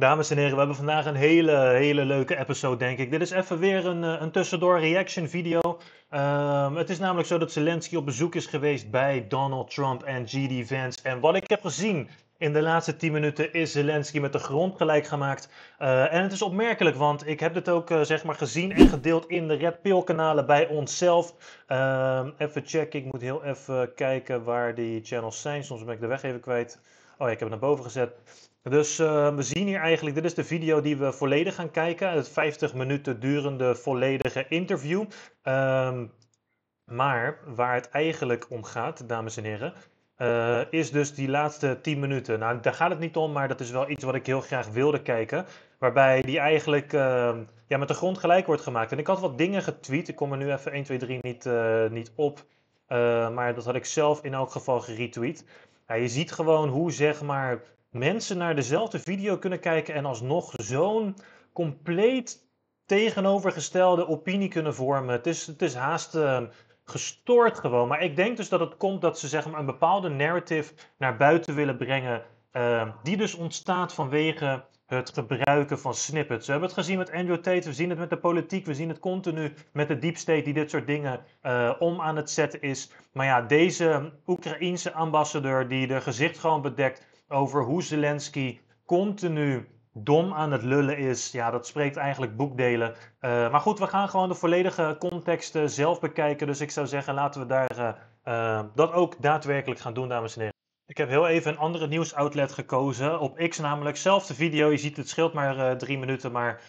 Dames en heren, we hebben vandaag een hele leuke episode, denk ik. Dit is even weer een tussendoor reaction video. Het is namelijk zo dat Zelensky op bezoek is geweest bij Donald Trump en JD Vance. En wat ik heb gezien in de laatste 10 minuten is Zelensky met de grond gelijk gemaakt. En het is opmerkelijk, want ik heb dit ook zeg maar gezien en gedeeld in de Red Pill kanalen bij onszelf. Even checken, ik moet heel even kijken waar die channels zijn. Soms ben ik de weg even kwijt. Oh ja, ik heb het naar boven gezet. Dus we zien hier eigenlijk, dit is de video die we volledig gaan kijken. Het 50 minuten durende volledige interview. Maar waar het eigenlijk om gaat, dames en heren, is dus die laatste 10 minuten. Nou, daar gaat het niet om, maar dat is wel iets wat ik heel graag wilde kijken. Waarbij die eigenlijk ja, met de grond gelijk wordt gemaakt. En ik had wat dingen getweet, ik kom er nu even 1, 2, 3 niet op. Maar dat had ik zelf in elk geval geretweet. Ja, je ziet gewoon hoe zeg maar mensen naar dezelfde video kunnen kijken en alsnog zo'n compleet tegenovergestelde opinie kunnen vormen. Het is haast gestoord gewoon. Maar ik denk dus dat het komt dat ze zeg maar, een bepaalde narrative naar buiten willen brengen. Die dus ontstaat vanwege het gebruiken van snippets. We hebben het gezien met Andrew Tate, we zien het met de politiek, we zien het continu met de deep state die dit soort dingen om aan het zetten is. Maar ja, deze Oekraïense ambassadeur die de gezicht gewoon bedekt over hoe Zelensky continu dom aan het lullen is, ja, dat spreekt eigenlijk boekdelen. Maar goed, we gaan gewoon de volledige context zelf bekijken. Dus ik zou zeggen, laten we daar dat ook daadwerkelijk gaan doen, dames en heren. Ik heb heel even een andere nieuwsoutlet gekozen, op X namelijk. Zelfde video, je ziet het scheelt maar 3 minuten, maar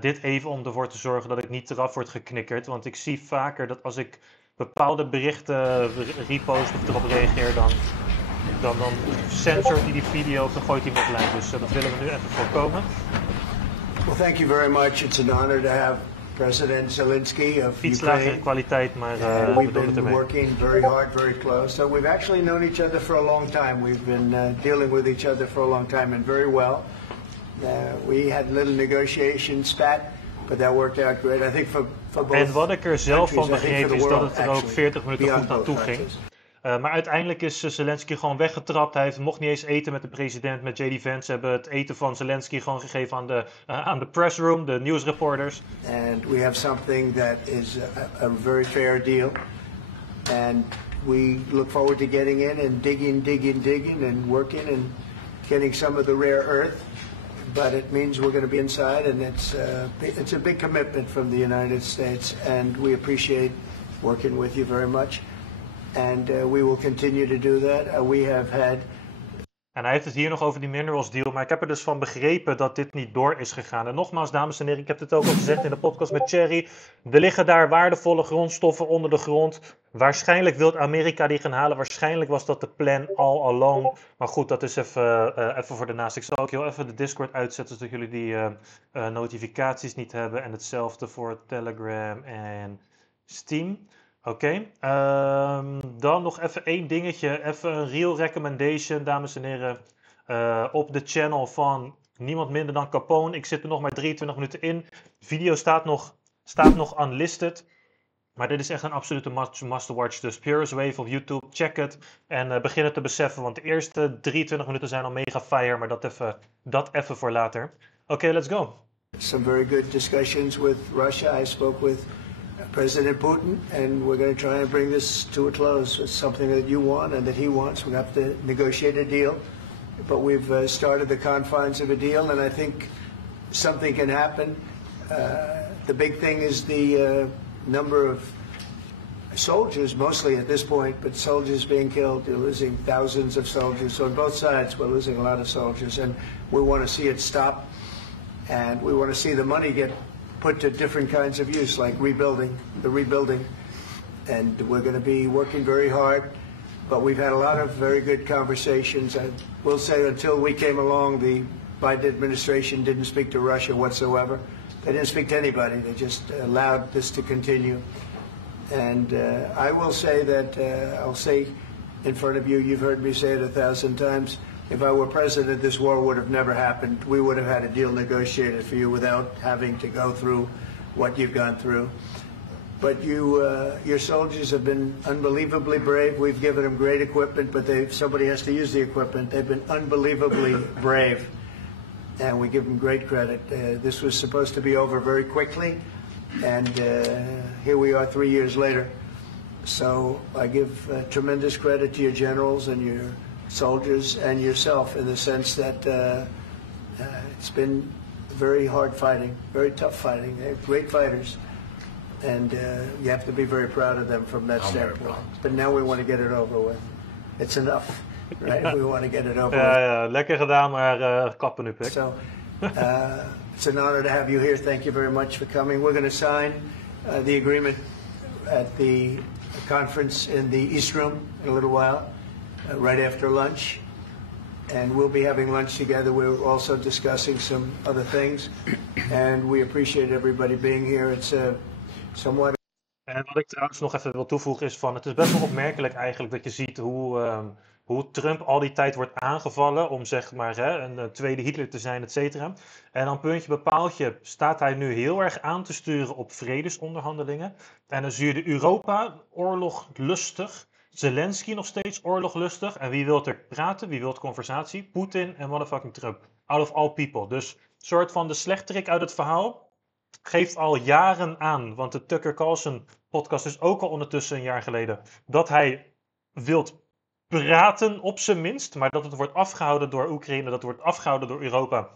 dit even om ervoor te zorgen dat ik niet eraf word geknikkerd. Want ik zie vaker dat als ik bepaalde berichten repost of erop reageer, dan censort hij die video of dan gooit hij hem offline. Dus dat willen we nu even voorkomen. Well, thank you very much. It's an honor to have President Zelensky of Iets lagere Ukraine. kwaliteit, maar We've been working very hard, very close. So we've actually known each other for a long time. We've been dealing with each other for a long time and very well. We had a little negotiation spat, but that worked out great. I think for both. En wat ik er zelf van countries, begreep is dat het er ook actually, 40 minuten beyond goed aan toe both ging. countries. Maar uiteindelijk is Zelensky gewoon weggetrapt. Hij mocht niet eens eten met de president, met JD Vance. Ze hebben het eten van Zelensky gewoon gegeven aan de pressroom, de nieuwsreporters. And we have something that is a very fair deal. And we look forward to getting in and digging and working and getting some of the rare earth. But it means we're going to be inside, and it's a big commitment from the United States, and we appreciate working with you very much. And we will continue to do that. We have had. En hij heeft het hier nog over die minerals deal, maar ik heb er dus van begrepen dat dit niet door is gegaan. En nogmaals, dames en heren, ik heb het ook al gezegd in de podcast met Thierry. Er liggen daar waardevolle grondstoffen onder de grond. Waarschijnlijk wil Amerika die gaan halen. Waarschijnlijk was dat de plan all along. Maar goed, dat is even voor de naast. Ik zal ook heel even de Discord uitzetten, zodat jullie die notificaties niet hebben. En hetzelfde voor Telegram en Steam. Oké, dan nog even één dingetje, even een real recommendation, dames en heren, op de channel van niemand minder dan Capone. Ik zit er nog maar 23 minuten in, de video staat nog unlisted, maar dit is echt een absolute must-watch, dus Purest Wave op YouTube, check het en begin het te beseffen, want de eerste 23 minuten zijn al mega fire, maar dat even voor later. Oké, let's go. Some very good discussions with Russia. I spoke with President Putin, and we're going to try and bring this to a close. It's something that you want and that he wants. We have to negotiate a deal, but we've started the confines of a deal, and I think something can happen. The big thing is the number of soldiers, mostly at this point, but soldiers being killed. You're losing thousands of soldiers. So on both sides, we're losing a lot of soldiers, and we want to see it stop, and we want to see the money get put to different kinds of use, like the rebuilding. And we're going to be working very hard, but we've had a lot of very good conversations. I will say until we came along, the Biden administration didn't speak to Russia whatsoever. They didn't speak to anybody. They just allowed this to continue. And I will say that, I'll say in front of you, you've heard me say it 1,000 times, if I were president, this war would have never happened. We would have had a deal negotiated for you without having to go through what you've gone through. But your soldiers have been unbelievably brave. We've given them great equipment, but somebody has to use the equipment. They've been unbelievably brave. and we give them great credit. This was supposed to be over very quickly, and here we are 3 years later. So I give tremendous credit to your generals and your soldiers and yourself in the sense that it's been very hard fighting, very tough fighting. They're great fighters, and you have to be very proud of them from that standpoint. But now we want to get it over with. It's enough, right? We want to get it over with. Ja, lekker gedaan, maar kappen nu, pik. So it's an honor to have you here. Thank you very much for coming. We're going to sign the agreement at the conference in the East Room in a little while, right after lunch. And we'll be having lunch together. We're also discussing some other things. And we appreciate everybody being here. It's somewhat... En wat ik trouwens nog even wil toevoegen is van, het is best wel opmerkelijk eigenlijk dat je ziet hoe Trump al die tijd wordt aangevallen om zeg maar een tweede Hitler te zijn, et cetera. En dan puntje bepaaltje staat hij nu heel erg aan te sturen op vredesonderhandelingen. En dan zie je Europa oorloglustig, Zelensky nog steeds oorloglustig. En wie wil er praten, wie wil conversatie? Poetin en motherfucking Trump. Out of all people. Dus soort van de slechterik uit het verhaal geeft al jaren aan, want de Tucker Carlson podcast is ook al ondertussen een jaar geleden, dat hij wilt praten op zijn minst, maar dat het wordt afgehouden door Oekraïne, dat het wordt afgehouden door Europa.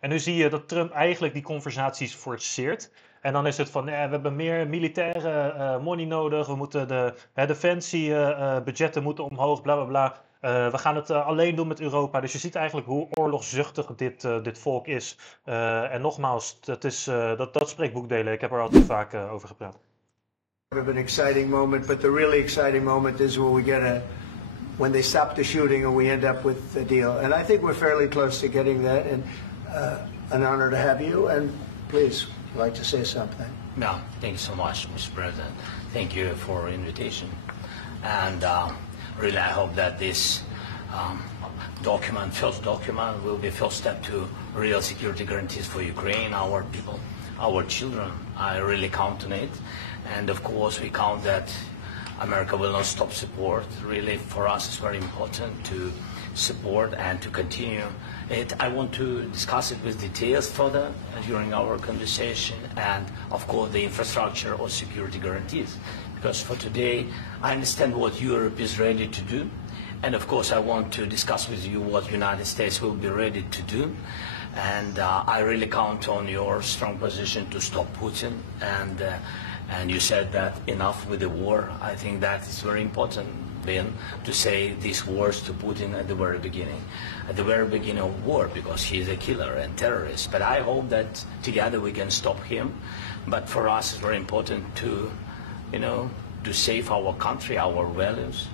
En nu zie je dat Trump eigenlijk die conversaties forceert. En dan is het van, we hebben meer militaire money nodig, we moeten de defensiebudgetten moeten omhoog, bla bla bla. We gaan het alleen doen met Europa. Dus je ziet eigenlijk hoe oorlogzuchtig dit volk is. En nogmaals, dat spreekt boekdelen. Ik heb er altijd vaak over gepraat. Of an exciting moment, but the really exciting moment is when they stop the shooting and we end up with a deal. And I think we're fairly close to getting that, and an honor to have you. And please, I'd like to say something. No, thank you so much, Mr. President. Thank you for the invitation. And really, I hope that this first document, will be a first step to real security guarantees for Ukraine, our people, our children. I really count on it. And of course, we count that America will not stop support. Really, for us, it's very important to support and to continue it. I want to discuss it with details further during our conversation, and of course, the infrastructure or security guarantees. Because for today, I understand what Europe is ready to do. And of course, I want to discuss with you what the United States will be ready to do. And I really count on your strong position to stop Putin. And you said that enough with the war. I think that is very important, Ben, to say these words to Putin at the very beginning of war, because he is a killer and terrorist. But I hope that together we can stop him. But for us, it's very important to to save our country, our values,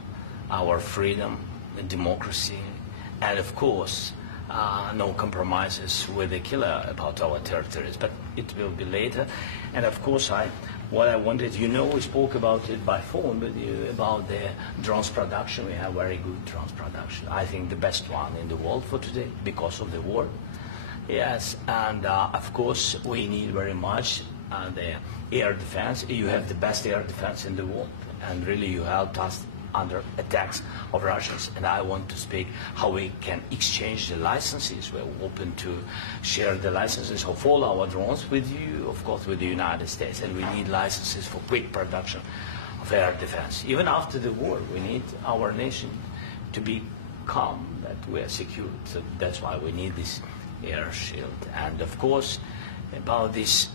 our freedom, democracy, and of course, no compromises with the killer about our territories. But it will be later. And of course, what I wanted, we spoke about it by phone with you about the drones production. We have very good drones production. I think the best one in the world for today because of the war. Yes, and of course, we need very much the air defense. You have the best air defense in the world, and really you helped us under attacks of Russians. And I want to speak how we can exchange the licenses. We're open to share the licenses of all our drones with you, of course, with the United States. And we need licenses for quick production of air defense. Even after the war, we need our nation to be calm, that we are secure. So that's why we need this air shield. And of course, about this,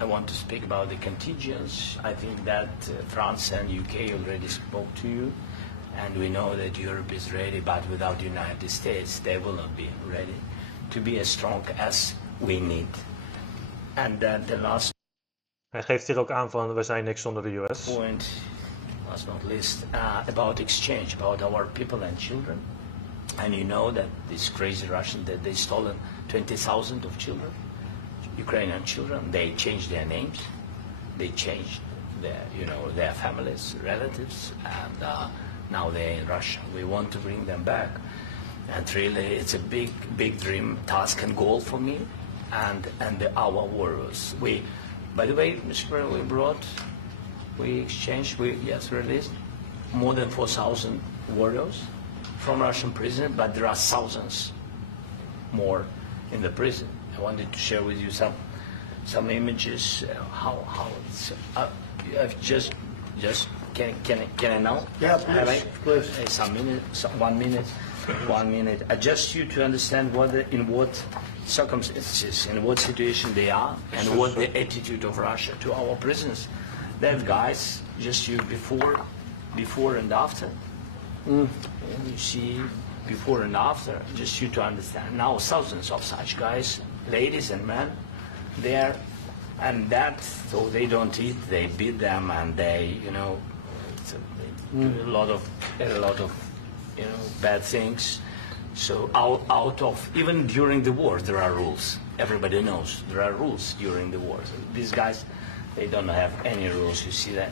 I want to speak about the contingents. I think that France and UK already spoke to you, and we know that Europe is ready, but without the United States, they will not be ready to be as strong as we need. And then the last Hij geeft hier ook aan van, we zijn niks zonder de US. point, last not least, about exchange, about our people and children. And you know that this crazy Russian, that they stolen 20,000 of children. Ukrainian children, they changed their names, they changed their families, relatives, and now they're in Russia. We want to bring them back, and really, it's a big dream, task, and goal for me, and our warriors. By the way, Mr. President, we released more than 4,000 warriors from Russian prison, but there are thousands more in the prison. I wanted to share with you some images. How it's, I've just can I now? Yeah, Have I? please. Some minute, 1 minute, 1 minute. Just you to understand in what circumstances, in what situation they are, and what the attitude of Russia to our prisoners. They have guys, just you before and after. And you see before and after, just you to understand. Now thousands of such guys, ladies and men, there, and that, so they don't eat, they beat them, and they, you know, they do a lot of, you know, bad things. So out of, even during the war, there are rules. Everybody knows there are rules during the war. So these guys, they don't have any rules. You see that?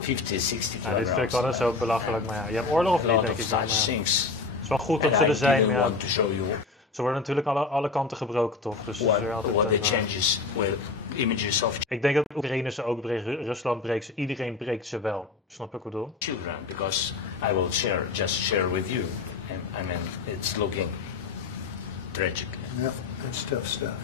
50, 60 Ja, dit kilograms. vind ik wel eens zo belachelijk, maar ja, je hebt oorlog of A niet, lot denk of ik. Maar, such ja. things. Het is wel goed dat And ze I er zijn, didn't maar ja, want to show you ze worden natuurlijk alle kanten gebroken, toch? Dus het is weer what altijd the een, changes with images of ik denk dat Oekraïne ze ook breekt, Rusland breekt ze, iedereen breekt ze wel. Snap je wat ik bedoel? children, because I will share with you. And I mean, it's looking tragic. Yeah, that's tough stuff.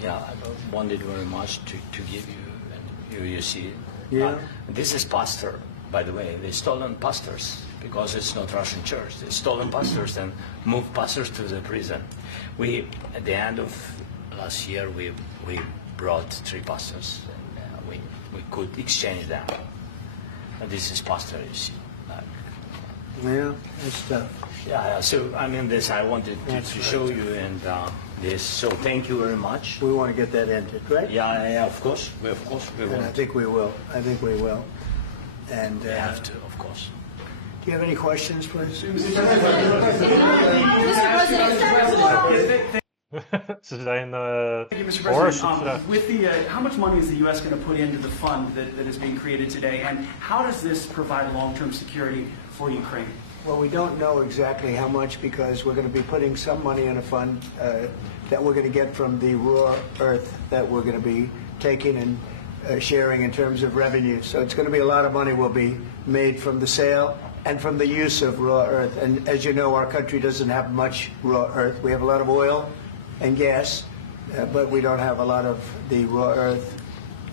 Yeah, I wanted very much to give you, and you see. Yeah. This is pastor, by the way. They stolen pastors because it's not Russian church. They stolen pastors and moved pastors to the prison. We, at the end of last year, we brought 3 pastors, and we could exchange them. And this is pastor, you see. Yeah, that's tough. Yeah. So I mean, this I wanted to show you, and this. So thank you very much. We want to get that ended, right? Yeah. Of course, we And I want. think we will. I think we will. And We have to, of course. do you have any questions, please? Ze zijn Thank you, Mr. hoors. President. With the, how much money is the U.S. going to put into the fund that is being created today, and how does this provide long-term security for Ukraine? Well, we don't know exactly how much because we're going to be putting some money in a fund that we're going to get from the raw earth that we're going to be taking and sharing in terms of revenue. So it's going to be a lot of money will be made from the sale and from the use of raw earth. And as you know, our country doesn't have much raw earth. We have a lot of oil and gas, but we don't have a lot of the raw earth.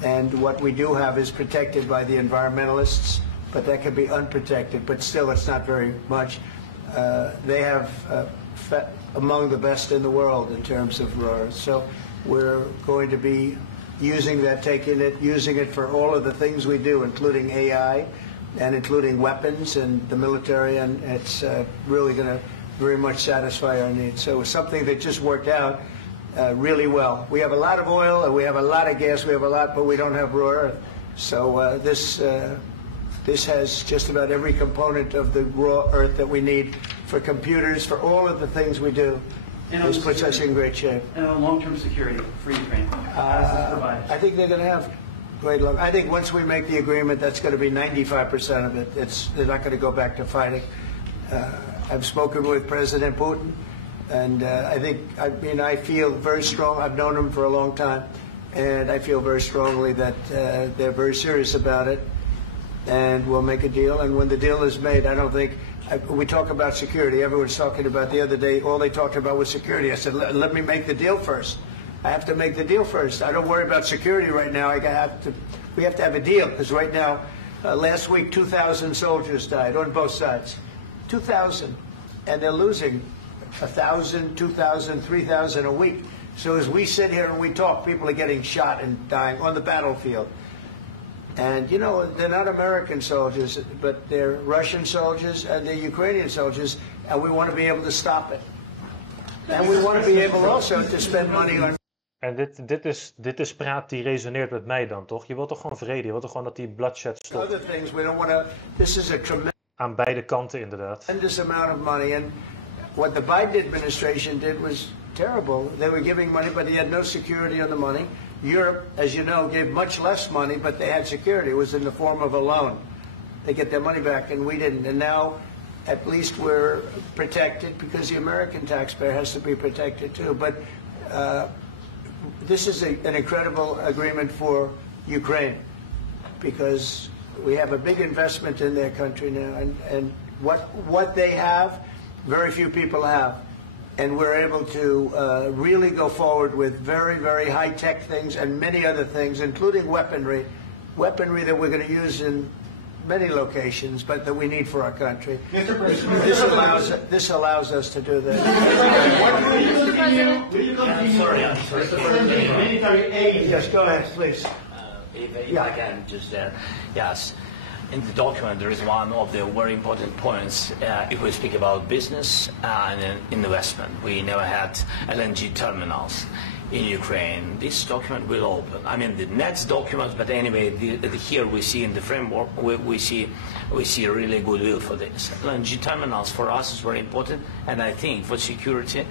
And what we do have is protected by the environmentalists, but that can be unprotected, but still it's not very much. They have among the best in the world in terms of raw earth. So we're going to be using that, using it for all of the things we do, including AI and including weapons and the military, and it's really going to very much satisfy our needs. So it's something that just worked out really well. We have a lot of oil and we have a lot of gas, we have a lot, but we don't have raw earth. So this has just about every component of the raw earth that we need for computers, for all of the things we do. And This puts us in great shape. And on long-term security for Ukraine, how does this provide? I think they're going to have great luck. I think once we make the agreement, that's going to be 95% of it. They're not going to go back to fighting. I've spoken with President Putin, and I feel very strong. I've known him for a long time, and I feel very strongly that they're very serious about it, and we'll make a deal. And when the deal is made, I don't think we talk about security. Everyone's talking about the other day. All they talked about was security. I said, let me make the deal first. I have to make the deal first. I don't worry about security right now. We have to have a deal because right now, last week, 2,000 soldiers died on both sides. 2,000, and they're losing 1,000, 2,000, 3,000 a week. So as we sit here and we talk, people are getting shot and dying on the battlefield. And, you know, they're not American soldiers, but they're Russian soldiers and they're Ukrainian soldiers, and we want to be able to stop it. And we want to be able also to spend money on... En dit is praat die resoneert met mij dan, toch? Je wilt toch gewoon vrede, je wilt toch gewoon dat die bloodshed stopt? Other things, we don't want to... This is a tremendous... Aan beide kanten inderdaad. Tremendous amount of money, and what the Biden administration did was terrible. They were giving money, but they had no security on the money. Europe, as you know, gave much less money, but they had security. It was in the form of a loan. They get their money back, and we didn't. And now, at least we're protected because the American taxpayer has to be protected too. But this is an incredible agreement for Ukraine because we have a big investment in their country now, and what they have, very few people have. and we're able to really go forward with very, very high-tech things and many other things, including weaponry that we're going to use in many locations, but that we need for our country. This allows us to do that. Will you continue sending military aid? Yes, go ahead, please. If I can just yes. In the document, there is one of the very important points. If we speak about business and investment, we never had LNG terminals in Ukraine. This document will open. I mean, the next documents, but anyway, here we see in the framework, we see really goodwill for this. LNG terminals for us is very important, and I think for security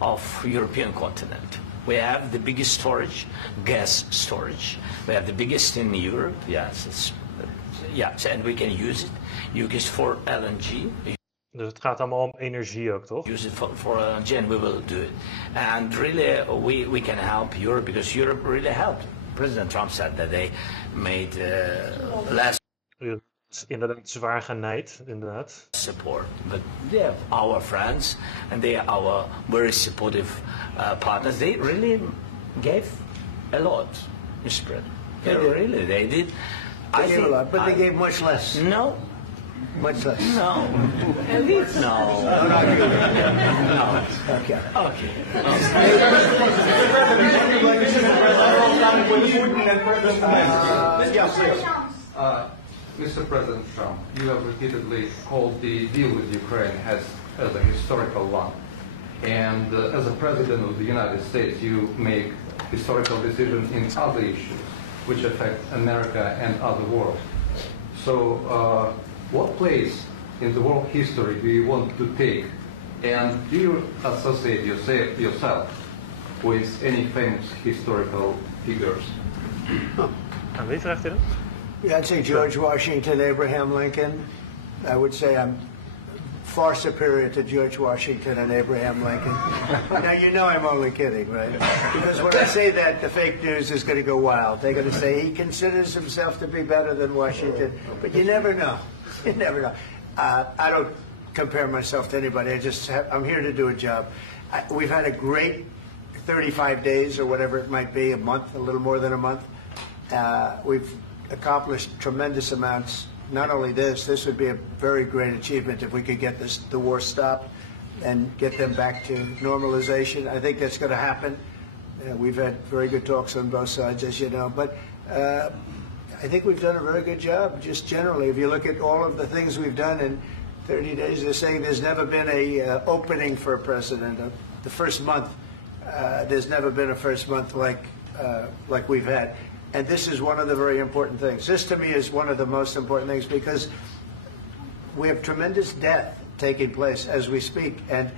of European continent. We have the biggest storage, gas storage. We have the biggest in Europe. Yes, and we can use it for LNG. Dus het gaat allemaal om energie ook, toch? Use it for LNG, and we will do it. And really, we can help Europe, because Europe really helped. President Trump said that they made less Inderdaad, zwaar genaaid, inderdaad. support, but they have our friends, and they are our very supportive partners. They really gave a lot, Mr. President. They did. They gave a lot, but they gave much less. No. Much less. No. No. No. Okay. Mr. President Trump, you have repeatedly called the deal with Ukraine as a historical one. And as a President of the United States, you make historical decisions in other issues which affect America and other world. So what place in the world history do you want to take? And do you associate yourself with any famous historical figures? Aan wie vraagt u dat? Yeah, I'd say George Washington, Abraham Lincoln. I would say I'm far superior to George Washington and Abraham Lincoln. Now, you know I'm only kidding, right? Because when I say that, the fake news is going to go wild. They're going to say he considers himself to be better than Washington. But you never know. You never know. I don't compare myself to anybody. I'm here to do a job. We've had a great 35 days or whatever it might be, a month, a little more than a month. We've accomplished tremendous amounts. Not only this would be a very great achievement if we could get the war stopped and get them back to normalization. I think that's going to happen. We've had very good talks on both sides, as you know. But I think we've done a very good job, just generally. If you look at all of the things we've done in 30 days, they're saying there's never been a opening for a president. The first month, there's never been a first month like we've had. And this is one of the very important things. This, to me, is one of the most important things because we have tremendous death taking place as we speak, and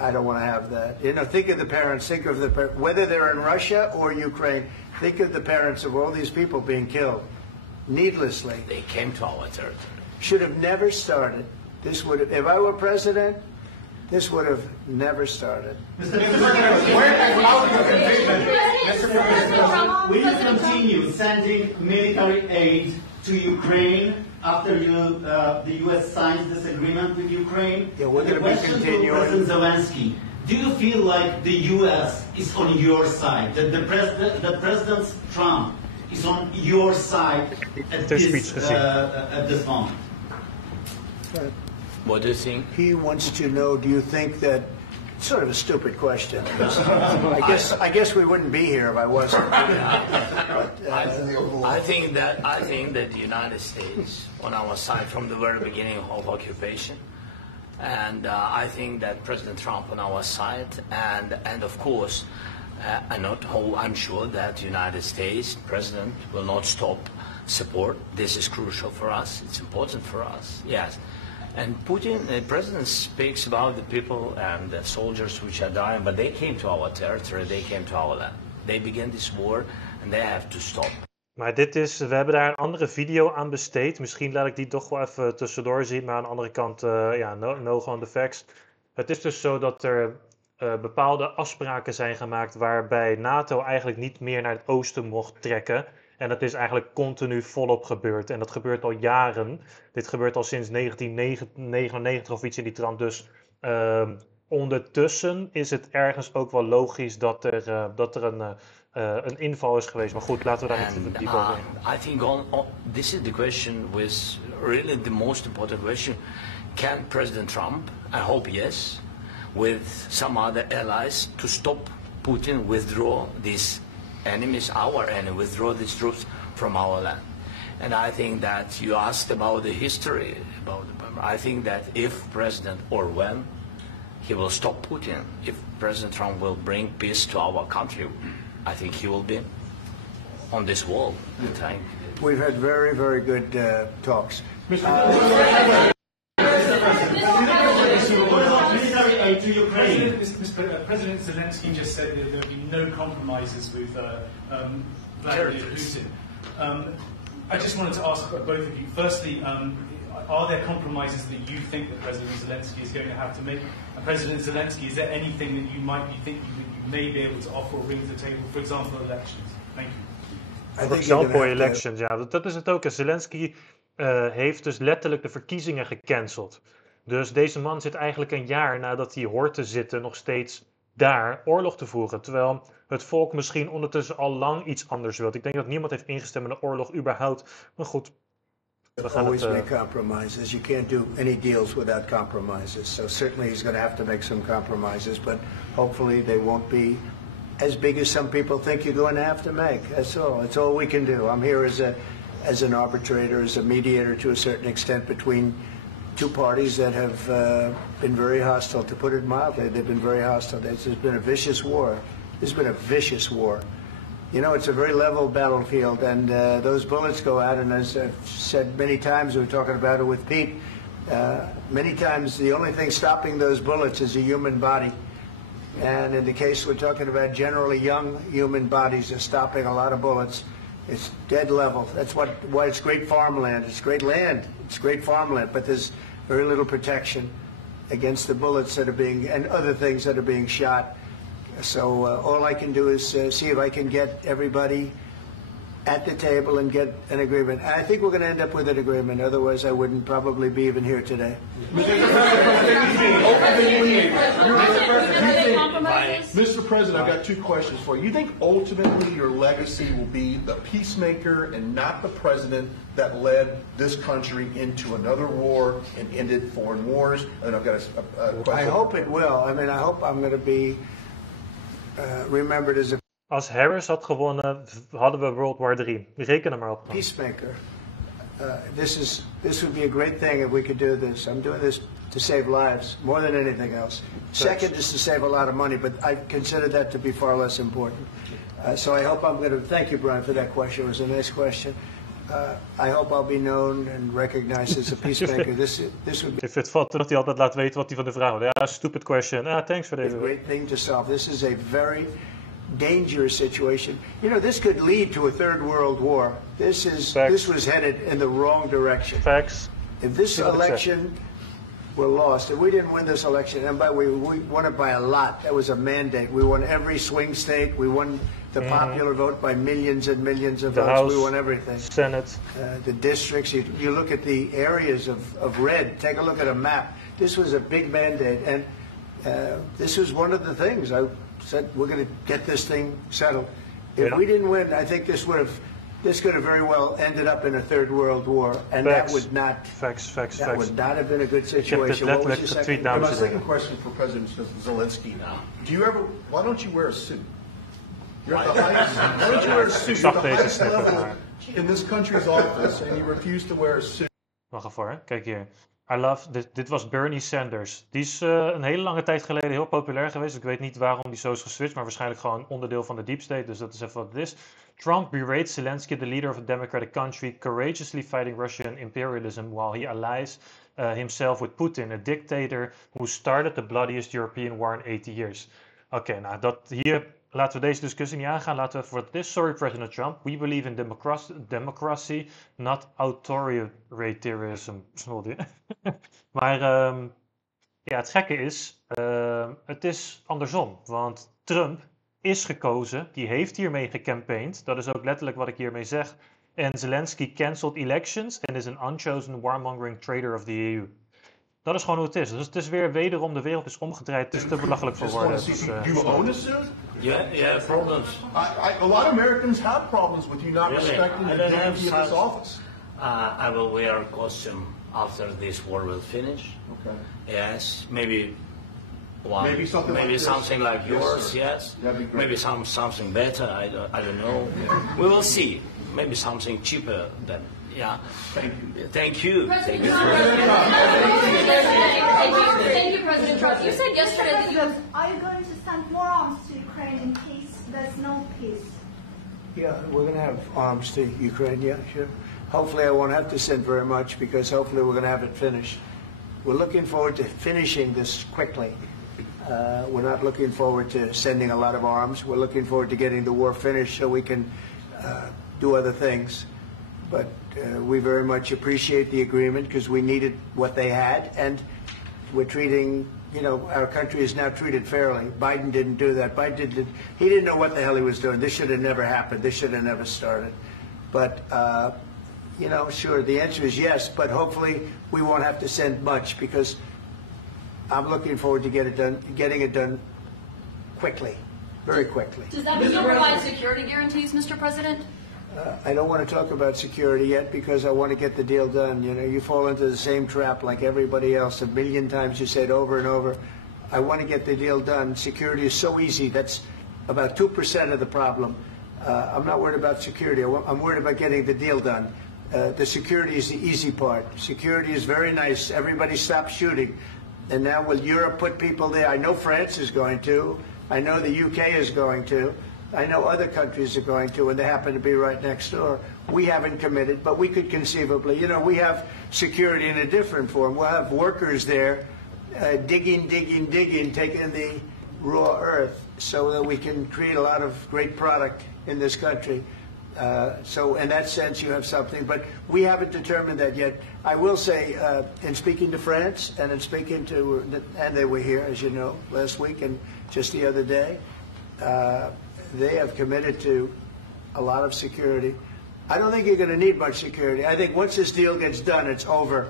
I don't want to have that. You know, think of the parents, whether they're in Russia or Ukraine, think of the parents of all these people being killed needlessly. They came to our territory. Should have never started. This would have, if I were president, this would have never started. Mr. President, will you continue sending military aid to Ukraine after the U.S. signs this agreement with Ukraine? Yeah, we're going to be continuing. President Zelensky, do you feel like the U.S. is on your side? That the President Trump is on your side at this moment? What do you think? He wants to know, do you think that, sort of a stupid question. I guess we wouldn't be here if I wasn't. I think that the United States on our side from the very beginning of occupation, and I think that President Trump on our side, and of course, I'm sure that the United States President will not stop support. This is crucial for us. It's important for us. Yes. And Putin, the president, speaks about the people and the soldiers which are dying, but they came to our territory, they came to our land. They began this war and they have to stop. Maar we hebben daar een andere video aan besteed. Misschien laat ik die toch wel even tussendoor zien, maar aan de andere kant, no on the facts. Het is dus zo dat er bepaalde afspraken zijn gemaakt waarbij NATO eigenlijk niet meer naar het oosten mocht trekken. En dat is eigenlijk continu volop gebeurd. En dat gebeurt al jaren. Dit gebeurt al sinds 1999 of iets in die trant. Dus ondertussen is het ergens ook wel logisch dat er een inval is geweest. Maar goed, laten we daar niet te diep over in. I think this is the question with really the most important question. Can President Trump, I hope yes, with some other allies to stop Putin, withdraw these enemies, our enemy, withdraw these troops from our land? And I think that you asked about the history, I think that if President or when he will stop Putin, if President Trump will bring peace to our country, I think he will be on this wall. We've had very, very good talks. Military aid to Ukraine. President Zelensky just said that there will be no compromises with Vladimir Putin. I just wanted to ask both of you. Firstly, are there compromises that you think that President Zelensky is going to have to make? And President Zelensky, is there anything that you might be thinking that you may be able to offer or bring to the table, for example, elections? Thank you. For example, elections, ja, dat is het ook. En Zelensky heeft dus letterlijk de verkiezingen gecanceld. Dus deze man zit eigenlijk een jaar nadat hij hoort te zitten nog steeds daar oorlog te voeren. Terwijl het volk misschien ondertussen al lang iets anders wil. Ik denk dat niemand heeft ingestemd met een oorlog überhaupt. Maar goed. We gaan always make compromises. You can't do any deals without compromises. So certainly he's going to have to make some compromises, but hopefully they won't be as big as some people think you're going to have to make. That's all. That's all we can do. I'm here as an arbitrator, as a mediator to a certain extent between two parties that have been very hostile. To put it mildly, they've been very hostile. There's been a vicious war. There's been a vicious war. You know, it's a very level battlefield, and those bullets go out, and as I've said many times, we were talking about it with Pete, many times the only thing stopping those bullets is a human body. And in the case we're talking about, generally young human bodies are stopping a lot of bullets. It's dead level. That's why it's great farmland. It's great land. It's great farmland, but there's very little protection against the bullets that are being, and other things that are being shot. So all I can do is see if I can get everybody at the table and get an agreement. I think we're going to end up with an agreement. Otherwise, I wouldn't probably be even here today. Mr. President, I've got two questions for you. You think ultimately your legacy will be the peacemaker and not the president that led this country into another war and ended foreign wars? And I've got a question. I hope it will. I mean, I hope I'm going to be remembered as a Als Harris had gewonnen, hadden we World War III. Reken er maar op. Peacemaker. This would be a great thing if we could do this. I'm doing this to save lives more than anything else. Second is to save a lot of money, but I consider that to be far less important. So I hope I'm going to thank you, Brian, for that question. It was a nice question. I hope I'll be known and recognized as a peacemaker. This would be Ik vind het valt dat hij altijd laat weten wat hij van de vraag wil. Ja, stupid question. Thanks for a great thing to solve. This is a very dangerous situation. You know, this could lead to a third world war. This was headed in the wrong direction. Facts. If this election were lost, if we didn't win this election, and by the way, we won it by a lot. That was a mandate. We won every swing state. We won the popular vote by millions and millions of votes. House, we won everything. Senate. The districts. You look at the areas of red. Take a look at a map. This was a big mandate, and this was one of the things I said, we're going to get this thing settled. If we didn't win, I think this could have very well ended up in a third world war, and that would not would not have been a good situation. What was your second? My second question for President Zelensky now: why don't you wear a suit? You're at the highest. Why don't you wear a suit? You're at the highest level in this country's office, and you refuse to wear a suit. Wacht even hoor, kijk hier. Dit was Bernie Sanders. Die is een hele lange tijd geleden heel populair geweest. Ik weet niet waarom die zo is geswitcht, maar waarschijnlijk gewoon onderdeel van de deep state. Dus dat is even wat het is. Trump berates Zelensky, the leader of a democratic country, courageously fighting Russian imperialism while he allies himself with Putin, a dictator who started the bloodiest European war in 80 years. Oké, nou hier laten we deze discussie niet aangaan. Laten we voor het is. Sorry, President Trump. We believe in democracy, not authoritarianism. Maar ja, het gekke is, het is andersom. Want Trump is gekozen, die heeft hiermee gecampaigned. Dat is ook letterlijk wat ik hiermee zeg. En Zelensky cancelled elections and is an unchosen warmongering traitor of the EU. Dat is gewoon hoe het is. Dus het is weer wederom, de wereld is omgedraaid. Het is te belachelijk voor woorden. Dus, you own a suit? Yeah, problems. A lot of Americans have problems with you not Really? respecting I the don't have dignity of this such- office. I will wear a costume after this war will finish. Okay. Yes, maybe one. Maybe something like this. something like Yes, yours. sir. Yes. That'd be great. Maybe something better. I don't know. We will see. Maybe something cheaper than. Yeah. Thank you. Thank you. President Thank you. Trump. Thank you, President Trump. You said yesterday that you have. Are you going to send more arms to Ukraine in peace? There's no peace. Yeah, we're going to have arms to Ukraine, yeah, sure. Hopefully I won't have to send very much because hopefully we're going to have it finished. We're looking forward to finishing this quickly. We're not looking forward to sending a lot of arms. We're looking forward to getting the war finished so we can do other things. But we very much appreciate the agreement because we needed what they had, and we're treating, you know, our country is now treated fairly. Biden didn't do that. He didn't know what the hell he was doing. This should have never happened. This should have never started. But, you know, sure, the answer is yes, but hopefully we won't have to send much because I'm looking forward to getting it done quickly, very quickly. Does that mean you'll provide security guarantees, Mr. President? I don't want to talk about security yet because I want to get the deal done. You know, you fall into the same trap like everybody else. A million times you say it over and over. I want to get the deal done. Security is so easy. That's about 2% of the problem. I'm not worried about security. I'm worried about getting the deal done. The security is the easy part. Security is very nice. Everybody stopped shooting. And now will Europe put people there? I know France is going to. I know the UK is going to. I know other countries are going to, and they happen to be right next door. We haven't committed, but we could conceivably. You know, we have security in a different form. We'll have workers there digging, taking the raw earth so that we can create a lot of great product in this country. So in that sense, you have something, but we haven't determined that yet. I will say, in speaking to France and in speaking to, and they were here, as you know, last week and just the other day, they have committed to a lot of security. I don't think you're going to need much security. I think once this deal gets done, it's over.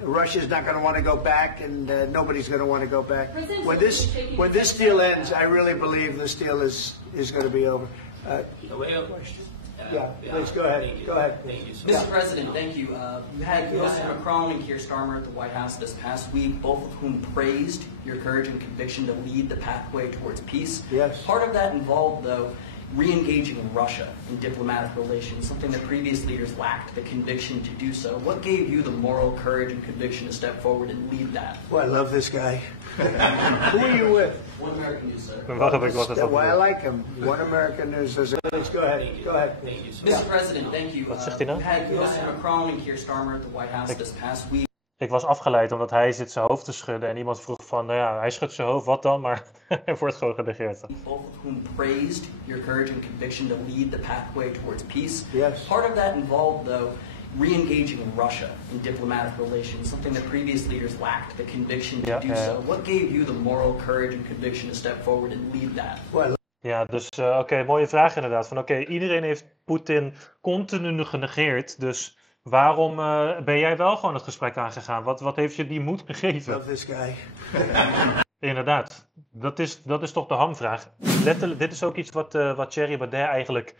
Russia's not going to want to go back, and nobody's going to want to go back. When this deal ends, I really believe this deal is going to be over. Yeah, please go ahead. Go ahead. Mr. President, thank you. You had Mr. Macron and Keir Starmer at the White House this past week, both of whom praised your courage and conviction to lead the pathway towards peace. Yes. Part of that involved, though, re-engaging Russia in diplomatic relations, something that previous leaders lacked the conviction to do so. What gave you the moral courage and conviction to step forward and lead that? Well, I love this guy. Who are you with? One American News, sir. That's why I like him. One American News. Please go ahead. Go ahead. Mr. President, thank you. Wat zegt hij nou? You had Mr. Macron and Keir Starmer at the White House this past week. Ik was afgeleid omdat hij zit zijn hoofd te schudden en iemand vroeg van, nou ja, hij schudt zijn hoofd, wat dan? Maar hij wordt gewoon genegeerd. Both of whom praised your courage and conviction to lead the pathway towards peace. Yes. Part of that involved, though, re-engaging Russia in diplomatic relations, something that previous leaders lacked the conviction to do so. What gave you the moral courage and conviction to step forward and lead that? Well, Ja, dus oké, mooie vraag inderdaad. Van oké, iedereen heeft Poetin continu genegeerd, dus waarom ben jij wel gewoon het gesprek aangegaan? Wat heeft je die moed gegeven? love this guy. Inderdaad, dat is toch de hamvraag. Letterlijk, dit is ook iets wat Thierry Baudet eigenlijk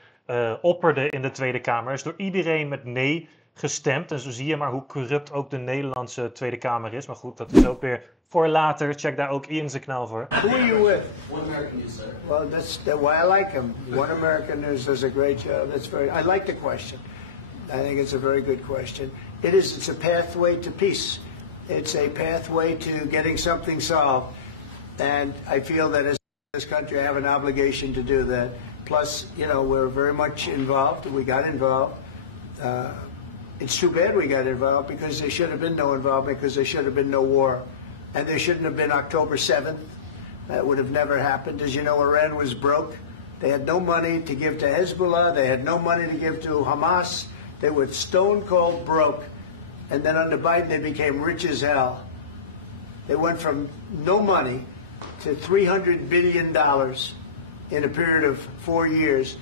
opperde in de Tweede Kamer. Is door iedereen met nee gestemd. En zo zie je maar hoe corrupt ook de Nederlandse Tweede Kamer is. Maar goed, dat is ook weer voor later. Check daar ook Ian zijn kanaal voor. Who are you with? One American News, sir. Well, that's why I like him. One American News does a great job. I like the question. I think it's a very good question. It's a pathway to peace. It's a pathway to getting something solved. And I feel that as this country, I have an obligation to do that. Plus, you know, we're very much involved. We got involved. It's too bad we got involved because there should have been no involvement because there should have been no war. And there shouldn't have been October 7th. That would have never happened. As you know, Iran was broke. They had no money to give to Hezbollah. They had no money to give to Hamas. They were stone cold broke. And then under Biden, they became rich as hell. They went from no money to $300 billion in a period of 4 years.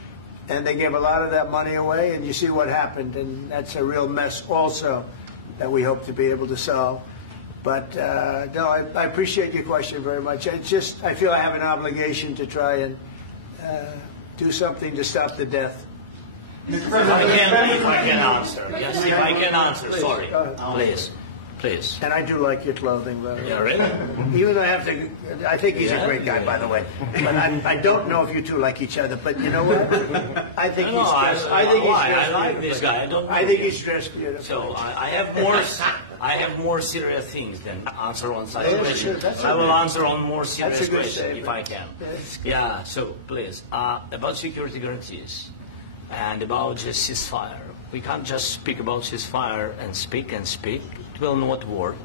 And they gave a lot of that money away, and you see what happened. And that's a real mess also that we hope to be able to solve. But no, I appreciate your question very much. It's just I feel I have an obligation to try and do something to stop the death. If I can answer. Yes, if I can answer. Sorry. Please. Please. And I do like your clothing, though. Yeah, really? Even though I think he's a great guy, by the way. But I don't know if you two like each other. But you know what? I think he's dressed. I like this guy. I think he's dressed beautiful. So I have more serious things than answer on such questions. I will answer on more serious questions if I can. Yeah. So please, about security guarantees and about just ceasefire. We can't just speak about ceasefire and speak and speak. It will not work.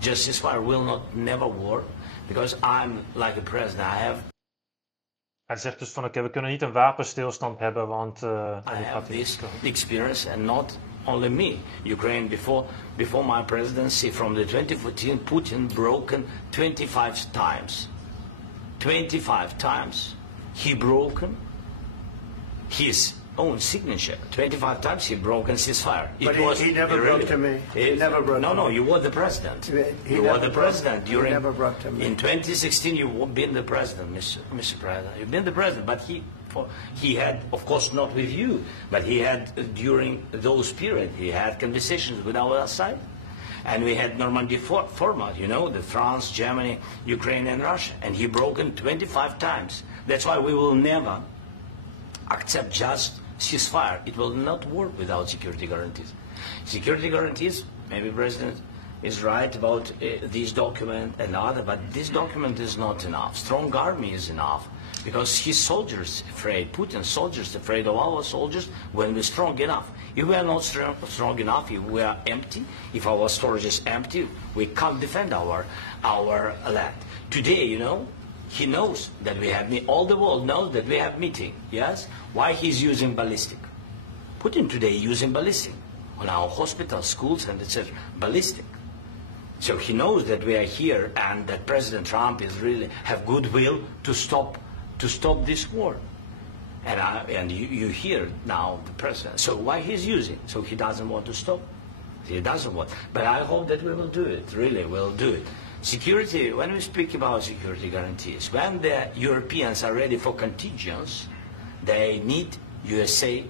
Just ceasefire will never work because I'm like a president. Hij zegt dus van oké, we kunnen niet een wapenstilstand hebben, want I have this experience and not only me. Ukraine before my presidency from the 2014, Putin broken 25 times. 25 times he broken his own signature. 25 times he broke a ceasefire. But he never broke to me. He never broke to me. No, you were the president. You were the president during. He never broke to me. In 2016, you've been the president, Mr. President. You've been the president, but he had, of course, not with you, but he had during those periods. He had conversations with our side, and we had Normandy format. You know, the France, Germany, Ukraine, and Russia, and he broken 25 times. That's why we will never accept just ceasefire. It will not work without security guarantees. Security guarantees, maybe President is right about this document and other, but this document is not enough. Strong army is enough because his soldiers afraid, Putin's soldiers afraid of our soldiers when we're strong enough. If we are not strong enough, if we are empty, if our storage is empty, we can't defend our land. Today, you know, he knows that we have, all the world knows that we have meeting, yes? Why he's using ballistic? Putin today using ballistic on our hospitals, schools, and etc. Ballistic. So he knows that we are here and that President Trump is really have goodwill to stop this war. And you hear now the president. So why he's using? So he doesn't want to stop. He doesn't want. But I hope that we will do it. Really, we'll do it. Security, when we speak about security guarantees, when the Europeans are ready for contingents, they need USA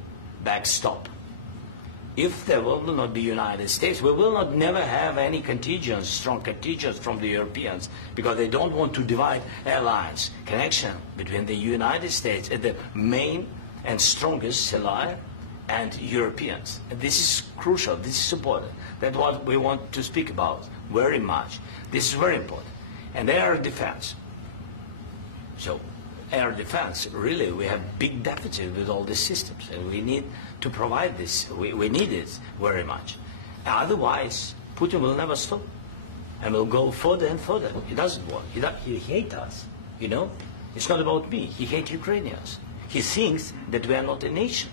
backstop. If there will not be United States, we will not never have any contingents, strong contingents from the Europeans, because they don't want to divide alliance, connection between the United States and the main and strongest ally and Europeans. And this is crucial, this is important. That's what we want to speak about very much. This is very important. And air defense. So air defense, really, we have big deficit with all these systems, and we need to provide this. We need it very much. Otherwise, Putin will never stop, and will go further and further. He doesn't want. He hates us, you know. It's not about me. He hates Ukrainians. He thinks that we are not a nation.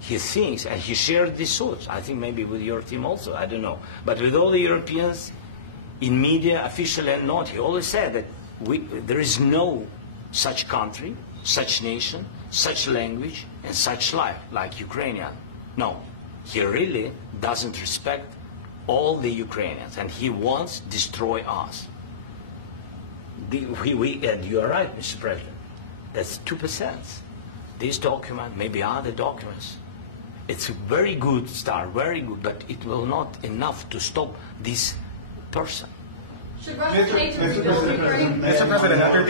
He thinks, and he shared these thoughts, I think maybe with your team also, I don't know. But with all the Europeans, in media, officially and not, he always said that there is no such country, such nation, such language, and such life like Ukrainian. No, he really doesn't respect all the Ukrainians, and he wants to destroy us. And you are right, Mr. President, that's 2%. This document, maybe other documents, it's a very good start, very good, but it will not enough to stop this person. Should Russia pay to rebuild Ukraine? Mr. President, after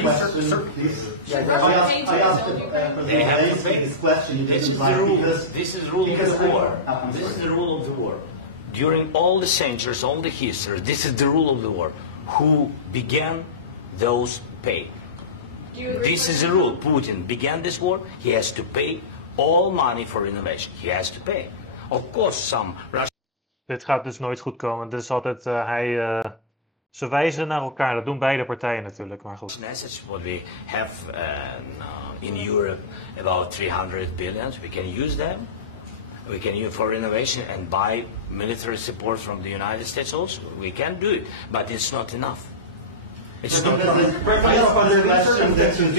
They have to pay this question. This is the rule. This is the rule of the war. This is the rule of the war. During all the centuries, all the history, this is the rule of the war. Who began, those pay. This is the rule. Putin began this war. He has to pay all money for innovation. He has to pay. Of course, some Russian. Dit gaat dus nooit goed komen. Dit is altijd ze wijzen naar elkaar. Dat doen beide partijen natuurlijk, maar goed. Message what we have in Europe about 300 billion. We can use them. We can use for innovation and buy military support from the United States also. We can do it, but it's not enough. It's not enough. Do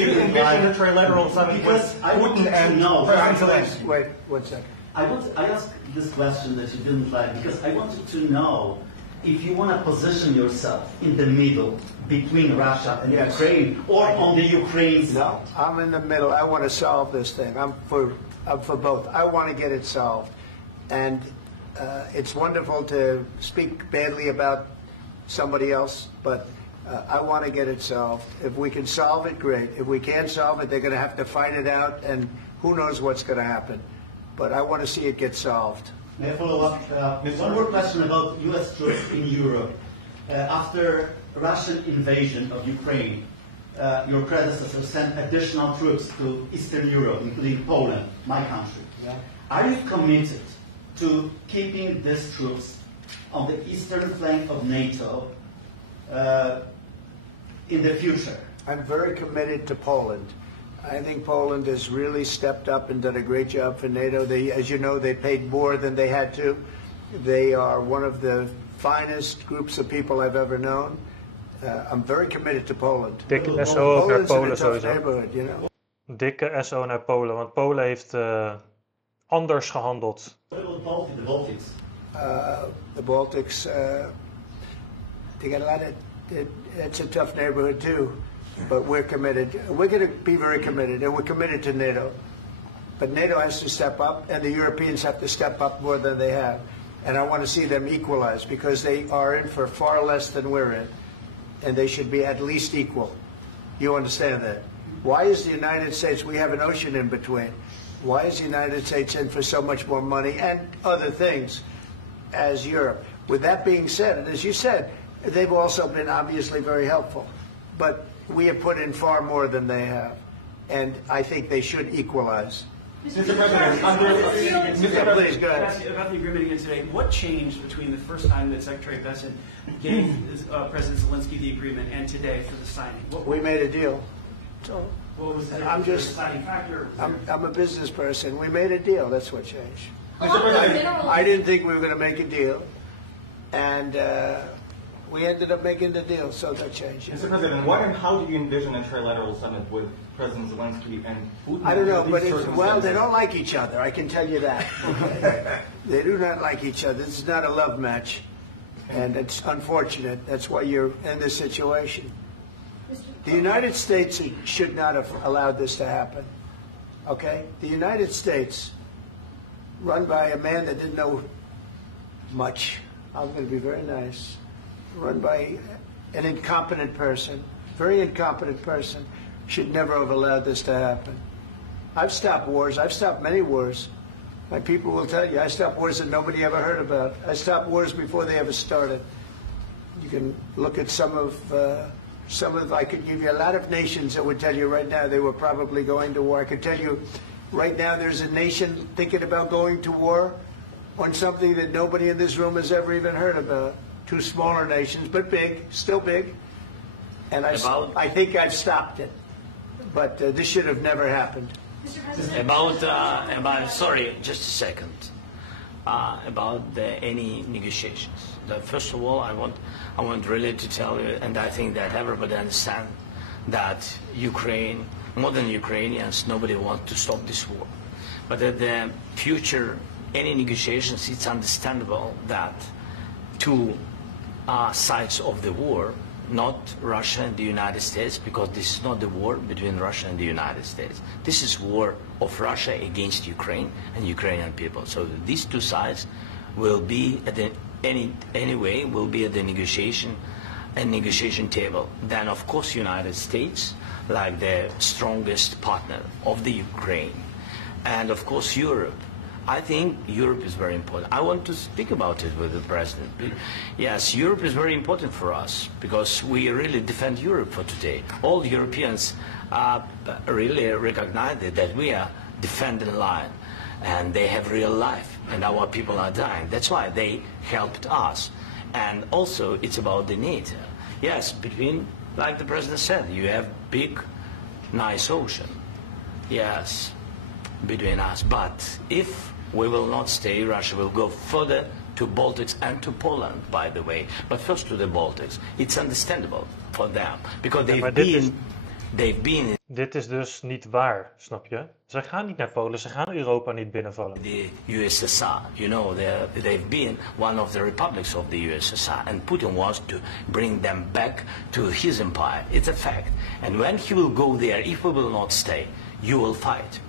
you envision a trilateral summit with Putin and President Zelensky? Wait 1 second. I asked this question that you didn't like because I wanted to know if you want to position yourself in the middle between Russia and Yes. Ukraine, or on the Ukraine side? No, I'm in the middle. I want to solve this thing. I'm for both. I want to get it solved. And it's wonderful to speak badly about somebody else, but I want to get it solved. If we can solve it, great. If we can't solve it, they're going to have to fight it out, and who knows what's going to happen. But I want to see it get solved. May I follow up? One more question about U.S. troops in Europe. After Russian invasion of Ukraine, your predecessor sent additional troops to Eastern Europe, including Poland, my country. Yeah. Are you committed to keeping these troops on the eastern flank of NATO in the future? I'm very committed to Poland. I think Poland has really stepped up and done a great job for NATO. They, as you know, they paid more than they had to. They are one of the finest groups of people I've ever known. I'm very committed to Poland. Dikke SO naar Poland's in a Polen tough sowieso. neighborhood, you know. Dikke SO naar Polen, want Polen heeft anders gehandeld. What about the Baltics? The Baltics, they got a lot of, it's a tough neighborhood too, but we're committed. We're going to be very committed, and we're committed to NATO. But NATO has to step up, and the Europeans have to step up more than they have. And I want to see them equalize, because they are in for far less than we're in, and they should be at least equal. You understand that? Why is the United States, we have an ocean in between, why is the United States in for so much more money and other things as Europe? With that being said, and as you said, they've also been obviously very helpful, but we have put in far more than they have, and I think they should equalize. Mr. President, please go ahead. About the agreement again today, what changed between the first time that Secretary Bessent gave President Zelensky the agreement and today for the signing? We made a deal. So What was the I'm just, deciding factor? I'm a business person. We made a deal. That's what changed. Mr. President, I didn't think we were going to make a deal, and we ended up making the deal, so that changed. Mr. President, what and how do you envision a trilateral summit with President Zelensky and Putin? I don't know, but well, they don't like each other. I can tell you that. Okay? They do not like each other. This is not a love match, and it's unfortunate. That's why you're in this situation. The United States should not have allowed this to happen. Okay? The United States, run by a man that didn't know much, I'm going to be very nice, run by an incompetent person, very incompetent person, should never have allowed this to happen. I've stopped wars. I've stopped many wars. My people will tell you, I stopped wars that nobody ever heard about. I stopped wars before they ever started. You can look at some of, I could give you a lot of nations that would tell you right now they were probably going to war. I could tell you right now there's a nation thinking about going to war on something that nobody in this room has ever even heard about. Two smaller nations, but big, still big. And I think I've stopped it. But this should have never happened. About sorry, just a second. About any negotiations. First of all, I want really to tell you, and I think that everybody understands that Ukraine, modern Ukrainians, nobody wants to stop this war. But at the future, any negotiations, it's understandable that two sides of the war, not Russia and the United States, because this is not the war between Russia and the United States. This is war of Russia against Ukraine and Ukrainian people. So these two sides will be at the anyway will be at the negotiation table. Then of course United States, like the strongest partner of the Ukraine, and of course Europe. I think Europe is very important. I want to speak about it with the President. Yes, Europe is very important for us because we really defend Europe for today. All Europeans really recognize that we are defending line and they have real life and our people are dying. That's why they helped us. And also it's about the NATO. Yes, between, like the President said, you have big, nice ocean. Yes, between us. But if we will not stay, Russia will go further to Baltics and to Poland, by the way. But first to the Baltics. It's understandable for them because they've been Dit is dus niet waar, snap je? Ze gaan niet naar Polen, ze gaan Europa niet binnenvallen. The USSR, you know, they've been one of the republics of the USSR, and Putin wants to bring them back to his empire. It's a fact. And when he will go there, if we will not stay, you will fight.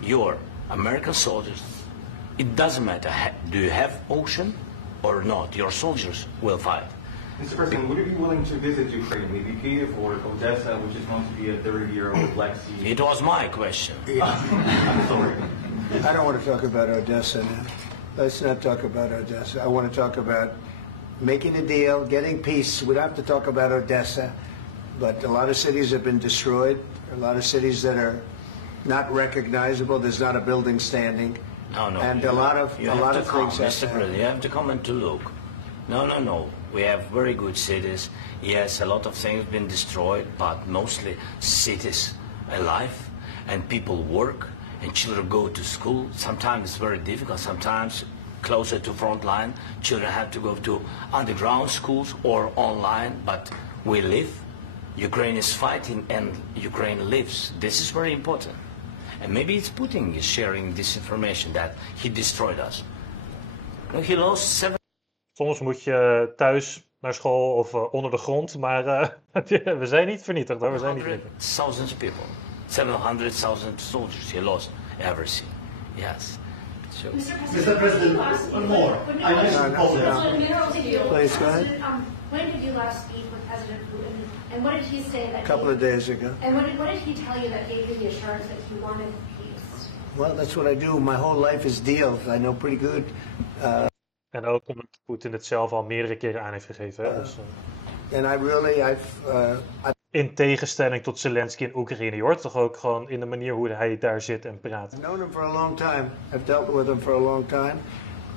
Your American soldiers, it doesn't matter, do you have ocean or not, your soldiers will fight. Mr. President, would you be willing to visit Ukraine, maybe Kiev or Odessa, which is known to be a third year of the Black Sea? It was my question. I'm sorry. I don't want to talk about Odessa now. Let's not talk about Odessa. I want to talk about making a deal, getting peace. We don't have to talk about Odessa, but a lot of cities have been destroyed. A lot of cities that are not recognizable. There's not a building standing. No. And a lot of things have President, you have to come and to look. No. We have very good cities. Yes, a lot of things have been destroyed, but mostly cities alive, and people work, and children go to school. Sometimes it's very difficult. Sometimes closer to front line, children have to go to underground schools or online, but we live. Ukraine is fighting, and Ukraine lives. This is very important. And maybe it's Putin is sharing this information that he destroyed us. He lost 7. Soms moet je thuis naar school of onder de grond, maar we zijn niet vernietigd hoor, we zijn niet vernietigd. 100,000 people, 700,000 soldiers, he lost everything. Yes. So. Mr. President, one more. I mentioned Please, go ahead. When did you last speak with President Putin, and what did he say that? A couple of days ago. And what did he tell you that gave you the assurance that he wanted peace? Well, that's what I do. My whole life is deals. I know pretty good. En ook omdat Poetin het zelf al meerdere keren aan heeft gegeven. Hè? Dus, in tegenstelling tot Zelensky in Oekraïne. Je hoort toch ook gewoon in de manier hoe hij daar zit en praat. I've known him for a long time. I've dealt with him for a long time.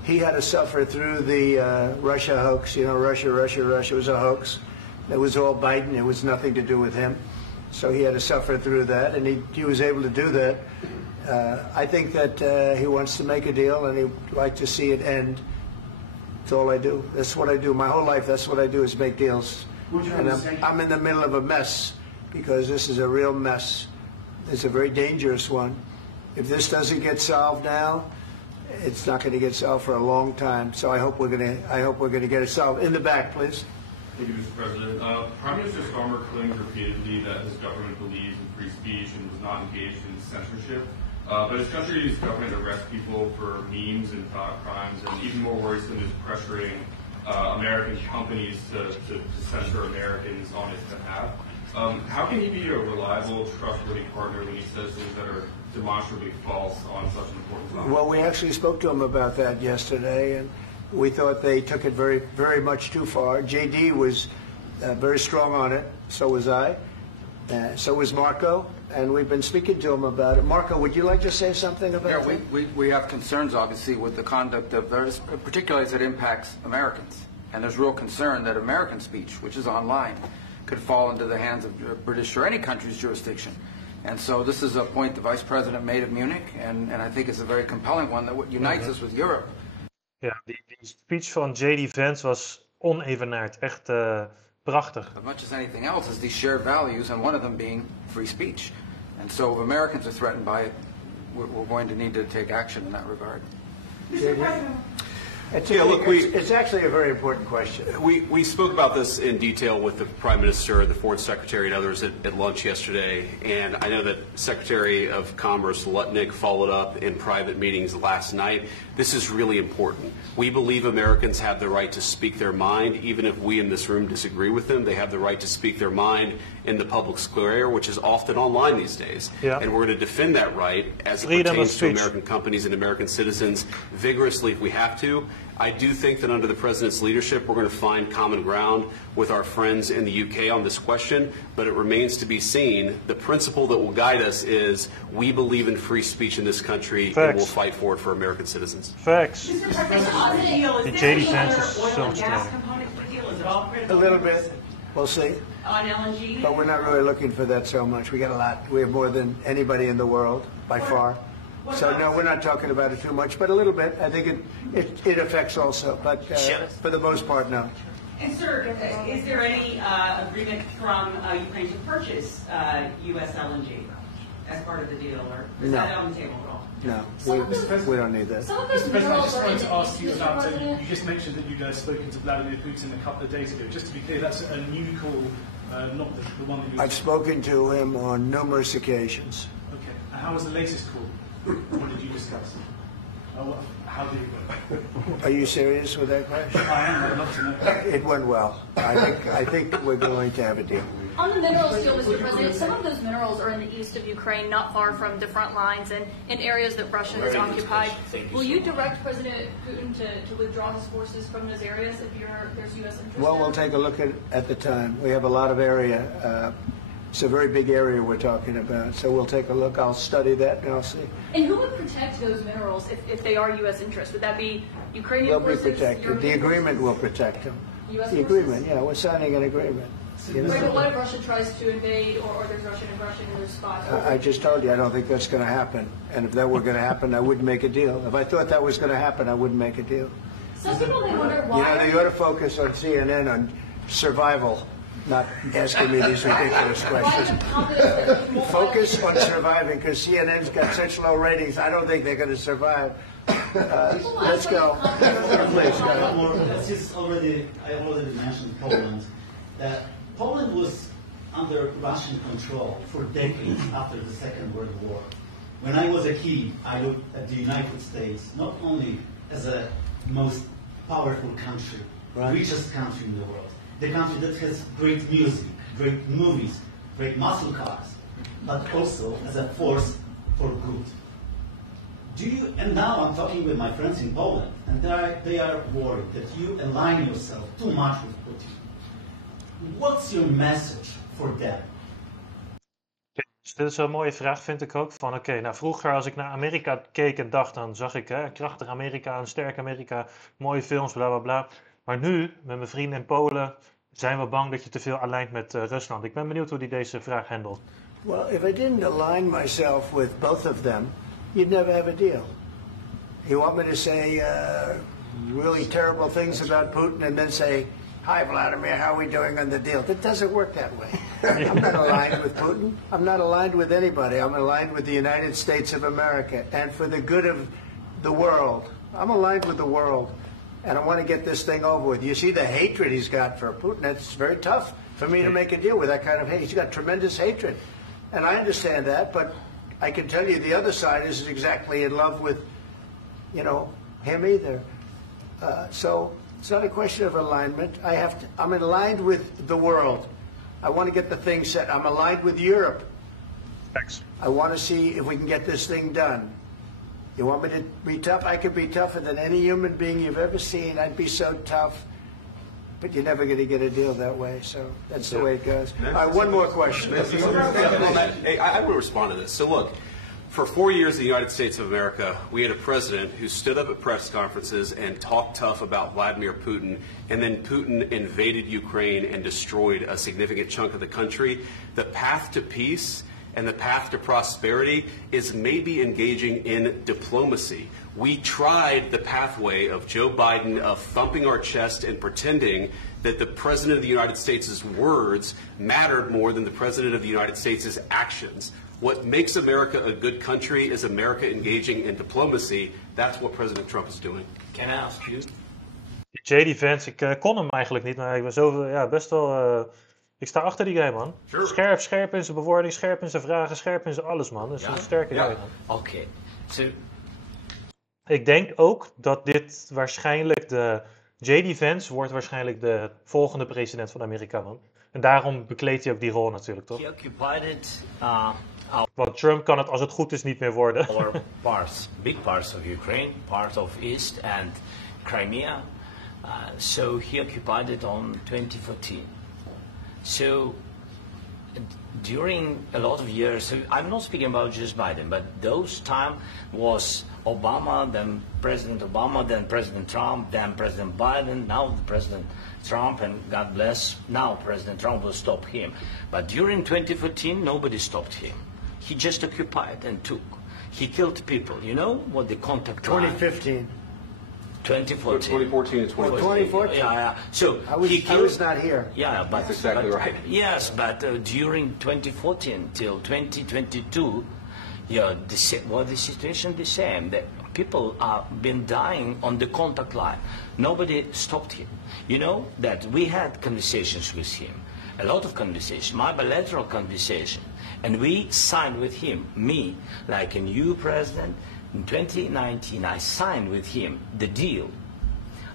He had to suffer through the Russia hoax. You know, Russia was a hoax. It was all Biden. It was nothing to do with him. So he had to suffer through that, and he was able to do that. I think that he wants to make a deal, and he'd like to see it end. That's all I do. That's what I do. My whole life, that's what I do is make deals. And I'm in the middle of a mess because this is a real mess. It's a very dangerous one. If this doesn't get solved now, it's not going to get solved for a long time. So I hope we're going to get it solved. In the back, please. Thank you, Mr. President. Prime Minister Starmer claimed repeatedly that his government believes in free speech and was not engaged in censorship. But his country's government arrests people for memes and thought crimes, and even more worrisome is pressuring American companies to censor Americans on his behalf. How can he be a reliable, trustworthy partner when he says things that are demonstrably false on such an important topic? Well, we actually spoke to him about that yesterday, and we thought they took it very, very much too far. JD was very strong on it. So was I. So was Marco. And we've been speaking to him about it. Marco, would you like to say something about that? We have concerns, obviously, with the conduct of those, particularly as it impacts Americans. And there's real concern that American speech, which is online, could fall into the hands of British or any country's jurisdiction. And so this is a point the Vice President made at Munich, and I think it's a very compelling one that unites us with Europe. Ja, die speech van JD Vance was onevenaard. Echt prachtig. As much as anything else is these shared values, and one of them being free speech. And so if Americans are threatened by it, we're going to need to take action in that regard. Mr. President. It's actually a very important question. We spoke about this in detail with the Prime Minister, the Foreign Secretary, and others at lunch yesterday. And I know that Secretary of Commerce Lutnick followed up in private meetings last night. This is really important. We believe Americans have the right to speak their mind, even if we in this room disagree with them. They have the right to speak their mind in the public square, which is often online these days. Yeah. And we're going to defend that right as it pertains to American companies and American citizens vigorously if we have to. I do think that under the President's leadership, we're going to find common ground with our friends in the UK on this question, but it remains to be seen. The principle that will guide us is we believe in free speech in this country and we'll fight for it for American citizens. Facts. The JD Vance is so A little bit. We'll see. On LNG? But we're not really looking for that so much. We got a lot. We have more than anybody in the world, by far. So no, we're not talking about it too much, but a little bit. I think it affects also, but for the most part, no. And sir, is there any agreement from Ukraine to purchase U.S. LNG as part of the deal, or is that on the table at all? No, we don't need that. Mr. President, I just wanted to ask you about, you just mentioned that you guys spoken to Vladimir Putin a couple of days ago. Just to be clear, that's a new call, not the one that you... I've spoken to him on numerous occasions. Okay. And how was the latest call? What did you discuss? How did it go? Are you serious with that question? I am. I'd love to know. It went well. I think we're going to have a deal. On the minerals deal, Mr. President, some of those minerals are in the east of Ukraine, not far from the front lines and in areas that Russia has occupied. Will you direct President Putin to withdraw his forces from those areas if there's U.S. interest? Well, we'll take a look at the time. We have a lot of area. It's a very big area we're talking about, so we'll take a look. I'll study that and I'll see. And who would protect those minerals if they are U.S. interests? Would that be Ukrainian forces? They'll be protected. The agreement will protect them. U.S. The agreement, yeah, we're signing an agreement. Right, but what if Russia tries to invade or there's Russian aggression in their spots? I just told you I don't think that's going to happen. And if that were going to happen, I wouldn't make a deal. If I thought that was going to happen, I wouldn't make a deal. Some people may wonder why. You know, you ought to focus on CNN on survival, not asking me these ridiculous questions. Focus on surviving, because CNN's got such low ratings. I don't think they're going to survive. Let's go. Please, go. I already mentioned Poland. Poland was under Russian control for decades after the Second World War. When I was a kid, I looked at the United States not only as a most powerful country, richest country in the world, the country that has great music, great movies, great muscle cars, but also as a force for good. And now I'm talking with my friends in Poland, and they are worried that you align yourself too much with Putin. What's your message for them? Dus dit is een mooie vraag, vind ik ook. Van oké, nou vroeger als ik naar Amerika keek en dacht, dan zag ik een krachtig Amerika, een sterk Amerika, mooie films, bla bla bla. Maar nu, met mijn vrienden in Polen, zijn we bang dat je te veel alignt met Rusland. Ik ben benieuwd hoe die deze vraag handelt. Well, if I didn't align myself with both of them, you'd never have a deal. You want me to say really terrible things about Putin and then say, "Hi, Vladimir, how are we doing on the deal?" It doesn't work that way. I'm not aligned with Putin. I'm not aligned with anybody. I'm aligned with the United States of America and for the good of the world. I'm aligned with the world, and I want to get this thing over with. You see the hatred he's got for Putin. It's very tough for me to make a deal with that kind of hate. He's got tremendous hatred, and I understand that, but I can tell you the other side isn't exactly in love with, him either. So it's not a question of alignment. I'm aligned with the world. I want to get the thing set. I'm aligned with Europe. Thanks. I want to see if we can get this thing done. You want me to be tough? I could be tougher than any human being you've ever seen. I'd be so tough. But you're never going to get a deal that way, so that's the way it goes. All right, one more question. Hey, I will respond to this. So look, for 4 years in the United States of America, we had a president who stood up at press conferences and talked tough about Vladimir Putin, and then Putin invaded Ukraine and destroyed a significant chunk of the country. The path to peace and the path to prosperity is maybe engaging in diplomacy. We tried the pathway of Joe Biden of thumping our chest and pretending that the President of the United States' words mattered more than the President of the United States' actions. What makes America a good country is America engaging in diplomacy. That's what President Trump is doing. Can I ask you? JD Vance, ik kon hem eigenlijk niet, maar ik ben best wel... ik sta achter die guy, man. Sure. Scherp in zijn bewoording, scherp in zijn vragen, scherp in zijn alles, man. Dat is een sterke guy, man. Oké. So... Ik denk ook dat dit waarschijnlijk JD Vance wordt waarschijnlijk de volgende president van Amerika, man. En daarom bekleedt hij ook die rol natuurlijk, toch? Want Trump kan het als het goed is niet meer worden. Our parts, big parts of Ukraine, part of East and Crimea. So he occupied it on 2014. So during a lot of years, so I'm not speaking about just Biden, but those time was Obama, then President Obama, then President Trump, then President Biden, now President Trump, and God bless, now President Trump will stop him. But during 2014, nobody stopped him. He just occupied and took. He killed people. You know what the contact 2015. 2014 and 2014. 2014. Yeah. So I was not here. Yeah, but that's exactly right. Yes, but during 2014 till 2022, the situation the same. The people are been dying on the contact line. Nobody stopped him. You know that we had conversations with him, a lot of conversations, my bilateral conversation, and we signed with him, me, like a new president. In 2019, I signed with him the deal.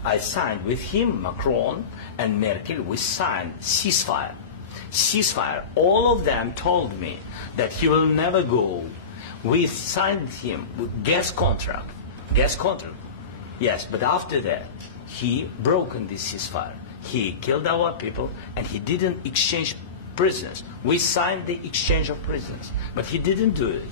I signed with him, Macron and Merkel, we signed ceasefire. Ceasefire. All of them told me that he will never go. We signed with him with gas contract. Gas contract. Yes, but after that, he broken this ceasefire. He killed our people and he didn't exchange prisoners. We signed the exchange of prisoners, but he didn't do it.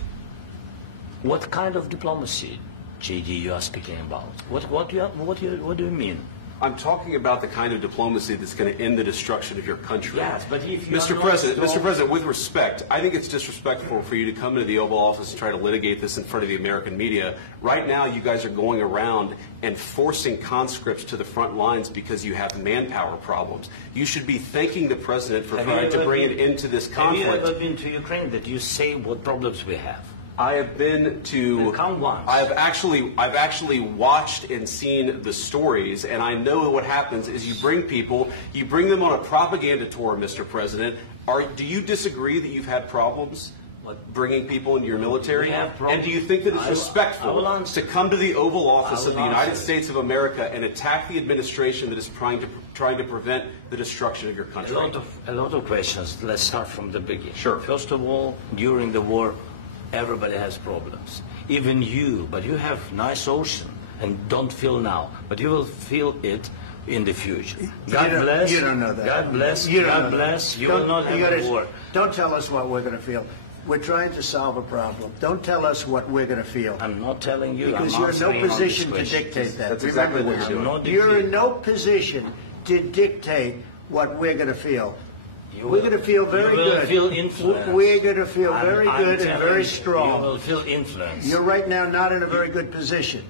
What kind of diplomacy, JD, you are speaking about? What do you mean? I'm talking about the kind of diplomacy that's going to end the destruction of your country. Yes, but if you Mr. President, with respect, I think it's disrespectful for you to come into the Oval Office and try to litigate this in front of the American media. Right now, you guys are going around and forcing conscripts to the front lines because you have manpower problems. You should be thanking the President for trying to bring an end to this conflict. Have you ever been to Ukraine that you say what problems we have? I have been to. I've actually watched and seen the stories, and I know what happens is you bring them on a propaganda tour, Mr. President. Do you disagree that you've had problems bringing people into your military? And do you think that it's respectful to come to the Oval Office of the United States of America and attack the administration that is trying to prevent the destruction of your country? A lot of questions. Let's start from the beginning. Sure. First of all, during the war, everybody has problems. Even you, but you have nice ocean and don't feel now, but you will feel it in the future. God bless. You don't know that. God bless. You God bless. You will not have a war. Don't tell us what we're going to feel. We're trying to solve a problem. Don't tell us what we're going to feel. I'm not telling you. Because you're in no position to dictate that. That's exactly what you're doing. You're in no position to dictate what we're going to feel. We're going to feel very good. You will feel influence. We're going to feel very good and very strong. You will feel influence. You're right now not in a very good position.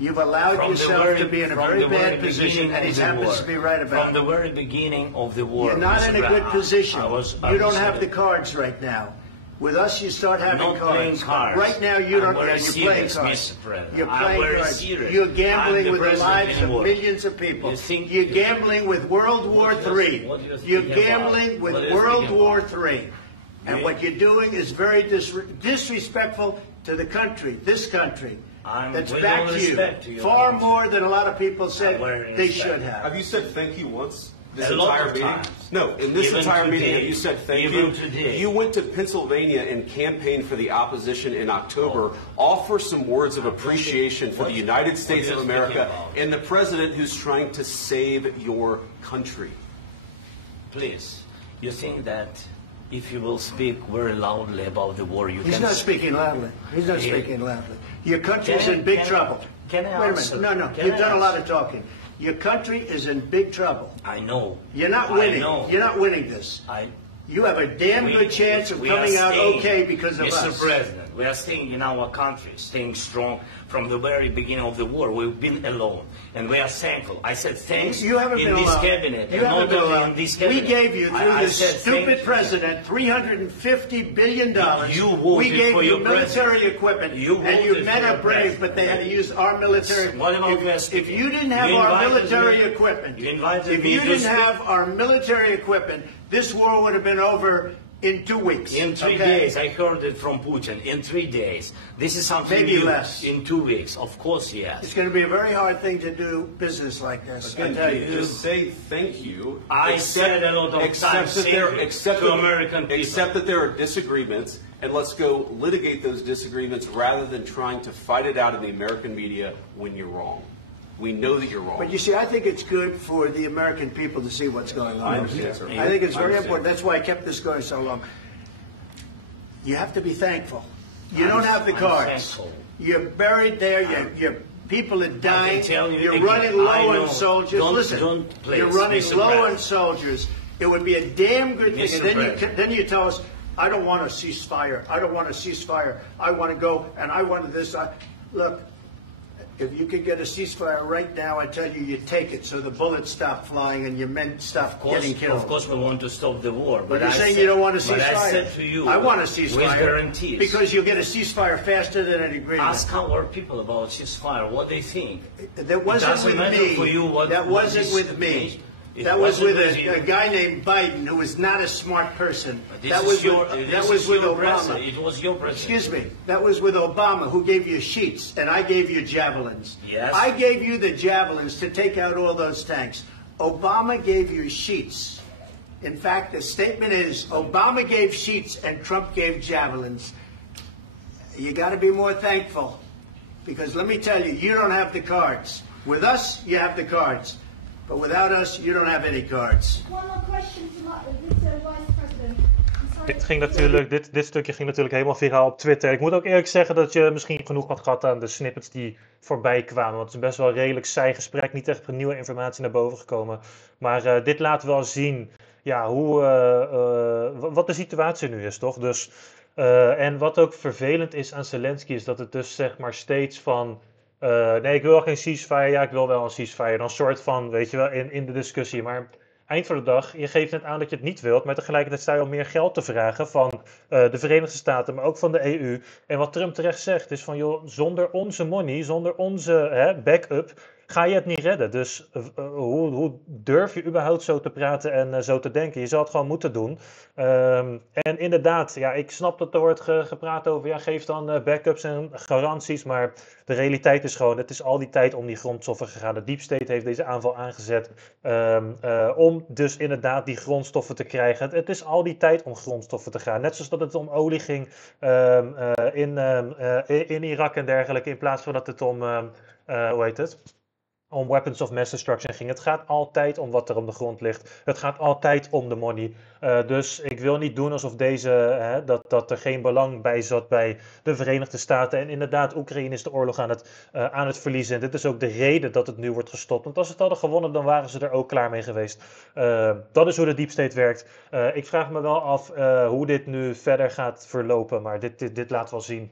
You've allowed yourself to be in a very bad position, and he happens to be right about it. From the very beginning of the war. You're not in a good position. You don't have the cards right now. With us, you start having cards. Right now, you don't. You're playing cards. You're playing cards. You're gambling with the lives of millions of people. You're gambling with World War III. You're gambling with World War III. And what you're doing is very disrespectful to the country, this country. That's back to you. Far more than a lot of people said they should have. Have you said thank you once? This entire meeting? No, in this entire meeting, you said thank you. You went to Pennsylvania and campaigned for the opposition in October. Offer some words of appreciation for the United States of America and the president who's trying to save your country. Please, you think that if you will speak very loudly about the war, you can... He's not speaking loudly. He's not speaking loudly. Your country's in big trouble. Can I Wait a minute. No. You've done a lot of talking. Your country is in big trouble. I know. You're not winning. You're not winning this. You have a damn good chance of coming out okay because of us. Mr. President, we are staying in our country, staying strong from the very beginning of the war. We've been alone, and we are thankful. I said thanks you haven't in been this alone. cabinet. You haven't been alone. We gave you, through this stupid president, $350 billion. We gave you military equipment, and you men are brave, but they had to use our military. If you didn't have our military equipment, if you didn't have our military equipment, this war would have been over in 2 weeks. In 3 days. I heard it from Putin. In 3 days. This is something maybe less. In 2 weeks. Of course, yes. It's going to be a very hard thing to do business like this. I tell you. Just say thank you. I said a lot of times to American people. Except that there are disagreements, and let's go litigate those disagreements rather than trying to fight it out in the American media when you're wrong. We know that you're wrong. But you see, I think it's good for the American people to see what's going on. I understand, sir. I think it's very important. That's why I kept this going so long. You have to be thankful. You don't have the cards. You're buried there. Your people are dying. You're running low on soldiers. Listen, you're running low on soldiers. It would be a damn good thing. And then you tell us, I don't want a ceasefire. I don't want a ceasefire. I want to go, and I want this. Look. If you could get a ceasefire right now, I tell you, you take it so the bullets stop flying and your men stop getting killed. Of course, we want to stop the war. But you're saying you don't want a ceasefire. But I said to you, I want a ceasefire. with guarantees. Because you'll get a ceasefire faster than an agreement. Ask our people about ceasefire, what they think. That wasn't with me. That wasn't with me. That was with a guy named Biden who was not a smart person. That was with Obama. It was your president. Excuse me. That was with Obama, who gave you sheets, and I gave you javelins. Yes. I gave you the javelins to take out all those tanks. Obama gave you sheets. In fact, the statement is Obama gave sheets and Trump gave javelins. You got to be more thankful, because let me tell you, you don't have the cards. With us, you have the cards. But without us, you don't have any cards. One more question to Mr. Vice President. Dit stukje ging natuurlijk helemaal viraal op Twitter. Ik moet ook eerlijk zeggen dat je misschien genoeg had gehad aan de snippets die voorbij kwamen. Want het is best wel een redelijk saai gesprek. Niet echt nieuwe informatie naar boven gekomen. Maar dit laat wel zien ja, wat de situatie nu is, toch? Dus, en wat ook vervelend is aan Zelensky is dat het dus zeg maar steeds van... nee, ik wil geen ceasefire. Ja, ik wil wel een ceasefire. Dan soort van, weet je wel, in de discussie. Maar eind van de dag, je geeft net aan dat je het niet wilt. Maar tegelijkertijd sta je om meer geld te vragen van de Verenigde Staten, maar ook van de EU. En wat Trump terecht zegt is van, joh, zonder onze money, zonder onze backup, ga je het niet redden. Dus hoe durf je überhaupt zo te praten en zo te denken? Je zou het gewoon moeten doen. En inderdaad, ja, ik snap dat er wordt gepraat over, ja, geef dan backups en garanties. Maar de realiteit is gewoon, het is al die tijd om die grondstoffen gegaan. De Deep State heeft deze aanval aangezet om dus inderdaad die grondstoffen te krijgen. Het is al die tijd om grondstoffen te gaan. Net zoals dat het om olie ging in Irak en dergelijke, in plaats van dat het om, hoe heet het? Om weapons of mass destruction ging. Het gaat altijd om wat er op de grond ligt. Het gaat altijd om de money. Dus ik wil niet doen alsof dat er geen belang bij zat bij de Verenigde Staten. En inderdaad, Oekraïne is de oorlog aan het verliezen. En dit is ook de reden dat het nu wordt gestopt. Want als ze het hadden gewonnen, dan waren ze er ook klaar mee geweest. Dat is hoe de Deep State werkt. Ik vraag me wel af hoe dit nu verder gaat verlopen. Maar dit laat wel zien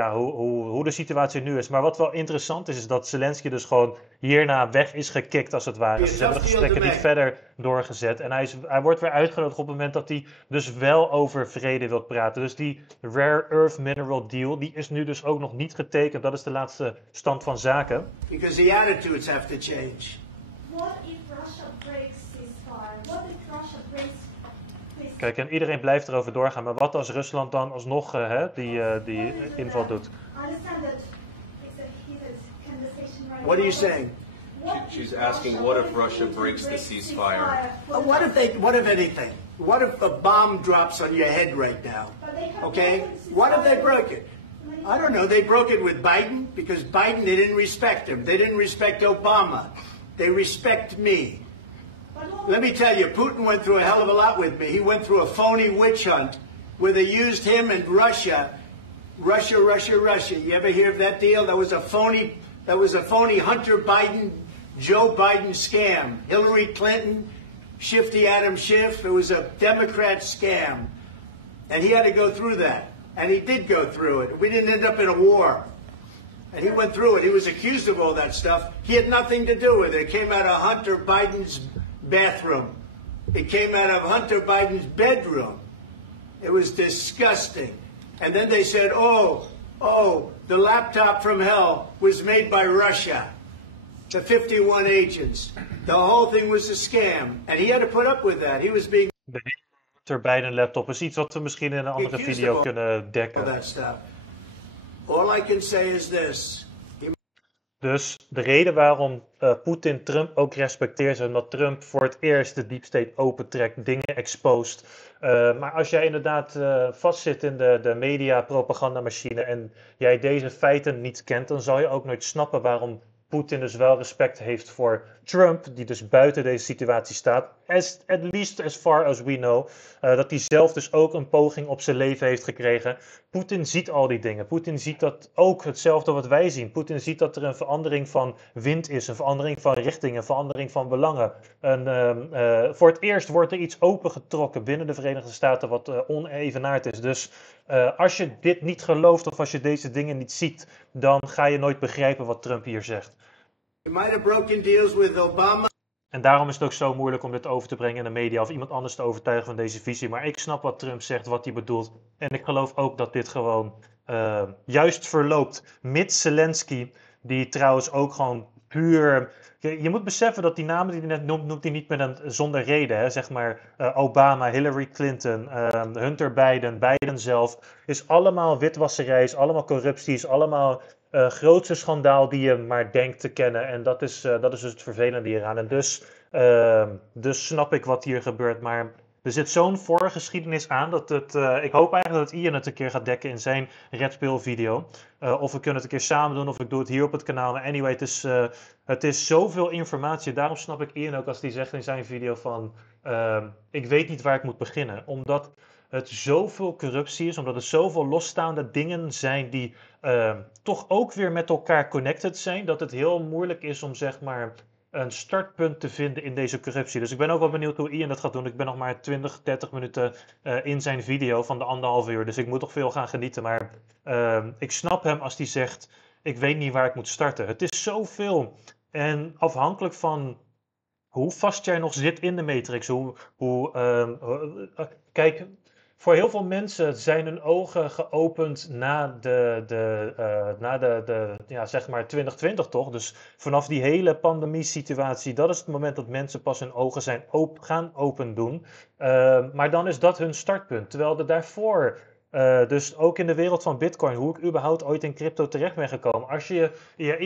hoe de situatie nu is. Maar wat wel interessant is dat Zelensky dus gewoon hierna weg is gekikt als het ware. Ze hebben de gesprekken niet verder doorgezet. En hij wordt weer uitgenodigd op het moment dat hij dus wel over vrede wil praten. Dus die Rare Earth Mineral Deal, die is nu dus ook nog niet getekend. Dat is de laatste stand van zaken. Because the attitudes have to change. What if Russia breaks ceasefire? What if Russia breaks... Kijk, en iedereen blijft erover doorgaan. Maar wat als Rusland dan alsnog die inval doet? What are you saying? She's asking, what if Russia breaks the ceasefire? What if anything? What if a bomb drops on your head right now? Okay? What if they broke it? I don't know. They broke it with Biden because Biden, they didn't respect him. They didn't respect Obama. They respect me. Let me tell you, Putin went through a hell of a lot with me. He went through a phony witch hunt where they used him and Russia. Russia. You ever hear of that deal? That was a phony Hunter Biden, Joe Biden scam. Hillary Clinton, Shifty Adam Schiff. It was a Democrat scam. And he had to go through that. And he did go through it. We didn't end up in a war. And he went through it. He was accused of all that stuff. He had nothing to do with it. It came out of Hunter Biden's bathroom. It came out of Hunter Biden's bedroom. It was disgusting. And then they said, oh, the laptop from hell was made by Russia. The 51 agents. The whole thing was a scam. And he had to put up with that. He was being... De Hunter Biden laptop is iets wat we misschien in een andere video kunnen dekken. That stuff. All I can say is this. Dus de reden waarom Poetin Trump ook respecteert, is omdat Trump voor het eerst de Deep State opentrekt, dingen exposed. Maar als jij inderdaad vastzit in de media propagandamachine en jij deze feiten niet kent, dan zal je ook nooit snappen waarom Poetin dus wel respect heeft voor Trump, die dus buiten deze situatie staat. At least as far as we know. Dat hij zelf dus ook een poging op zijn leven heeft gekregen. Poetin ziet al die dingen. Poetin ziet dat ook hetzelfde wat wij zien. Poetin ziet dat er een verandering van wind is, een verandering van richting, een verandering van belangen. Voor het eerst wordt er iets opengetrokken binnen de Verenigde Staten wat onevenaard is. Dus als je dit niet gelooft of als je deze dingen niet ziet, dan ga je nooit begrijpen wat Trump hier zegt. You might have broken deals with Obama. En daarom is het ook zo moeilijk om dit over te brengen in de media of iemand anders te overtuigen van deze visie. Maar ik snap wat Trump zegt, wat hij bedoelt. En ik geloof ook dat dit gewoon juist verloopt. Mits Zelensky, die trouwens ook gewoon puur... Je moet beseffen dat die namen die hij net noemt hij niet zonder reden. Hè? Zeg maar Obama, Hillary Clinton, Hunter Biden, Biden zelf. Is allemaal witwasserij, is allemaal corruptie, is allemaal... grootste schandaal die je maar denkt te kennen. En dat is dus het vervelende hieraan. En dus snap ik wat hier gebeurt. Maar er zit zo'n voorgeschiedenis aan dat ik hoop eigenlijk dat Ian het een keer gaat dekken in zijn Red Pill video. Of we kunnen het een keer samen doen, of ik doe het hier op het kanaal. Maar anyway, het is zoveel informatie. Daarom snap ik Ian ook als hij zegt in zijn video van... ik weet niet waar ik moet beginnen. Omdat het zoveel corruptie is, omdat er zoveel losstaande dingen zijn die toch ook weer met elkaar connected zijn, dat het heel moeilijk is om zeg maar een startpunt te vinden in deze corruptie. Dus ik ben ook wel benieuwd hoe Ian dat gaat doen. Ik ben nog maar 20, 30 minuten in zijn video van de 1,5 uur, dus ik moet toch veel gaan genieten. Maar ik snap hem als hij zegt, ik weet niet waar ik moet starten. Het is zoveel. En afhankelijk van hoe vast jij nog zit in de matrix, kijk... Voor heel veel mensen zijn hun ogen geopend na zeg maar 2020 toch? Dus vanaf die hele pandemie-situatie, dat is het moment dat mensen pas hun ogen zijn gaan open doen. Maar dan is dat hun startpunt. Terwijl er daarvoor, dus ook in de wereld van Bitcoin, hoe ik überhaupt ooit in crypto terecht ben gekomen. Als je je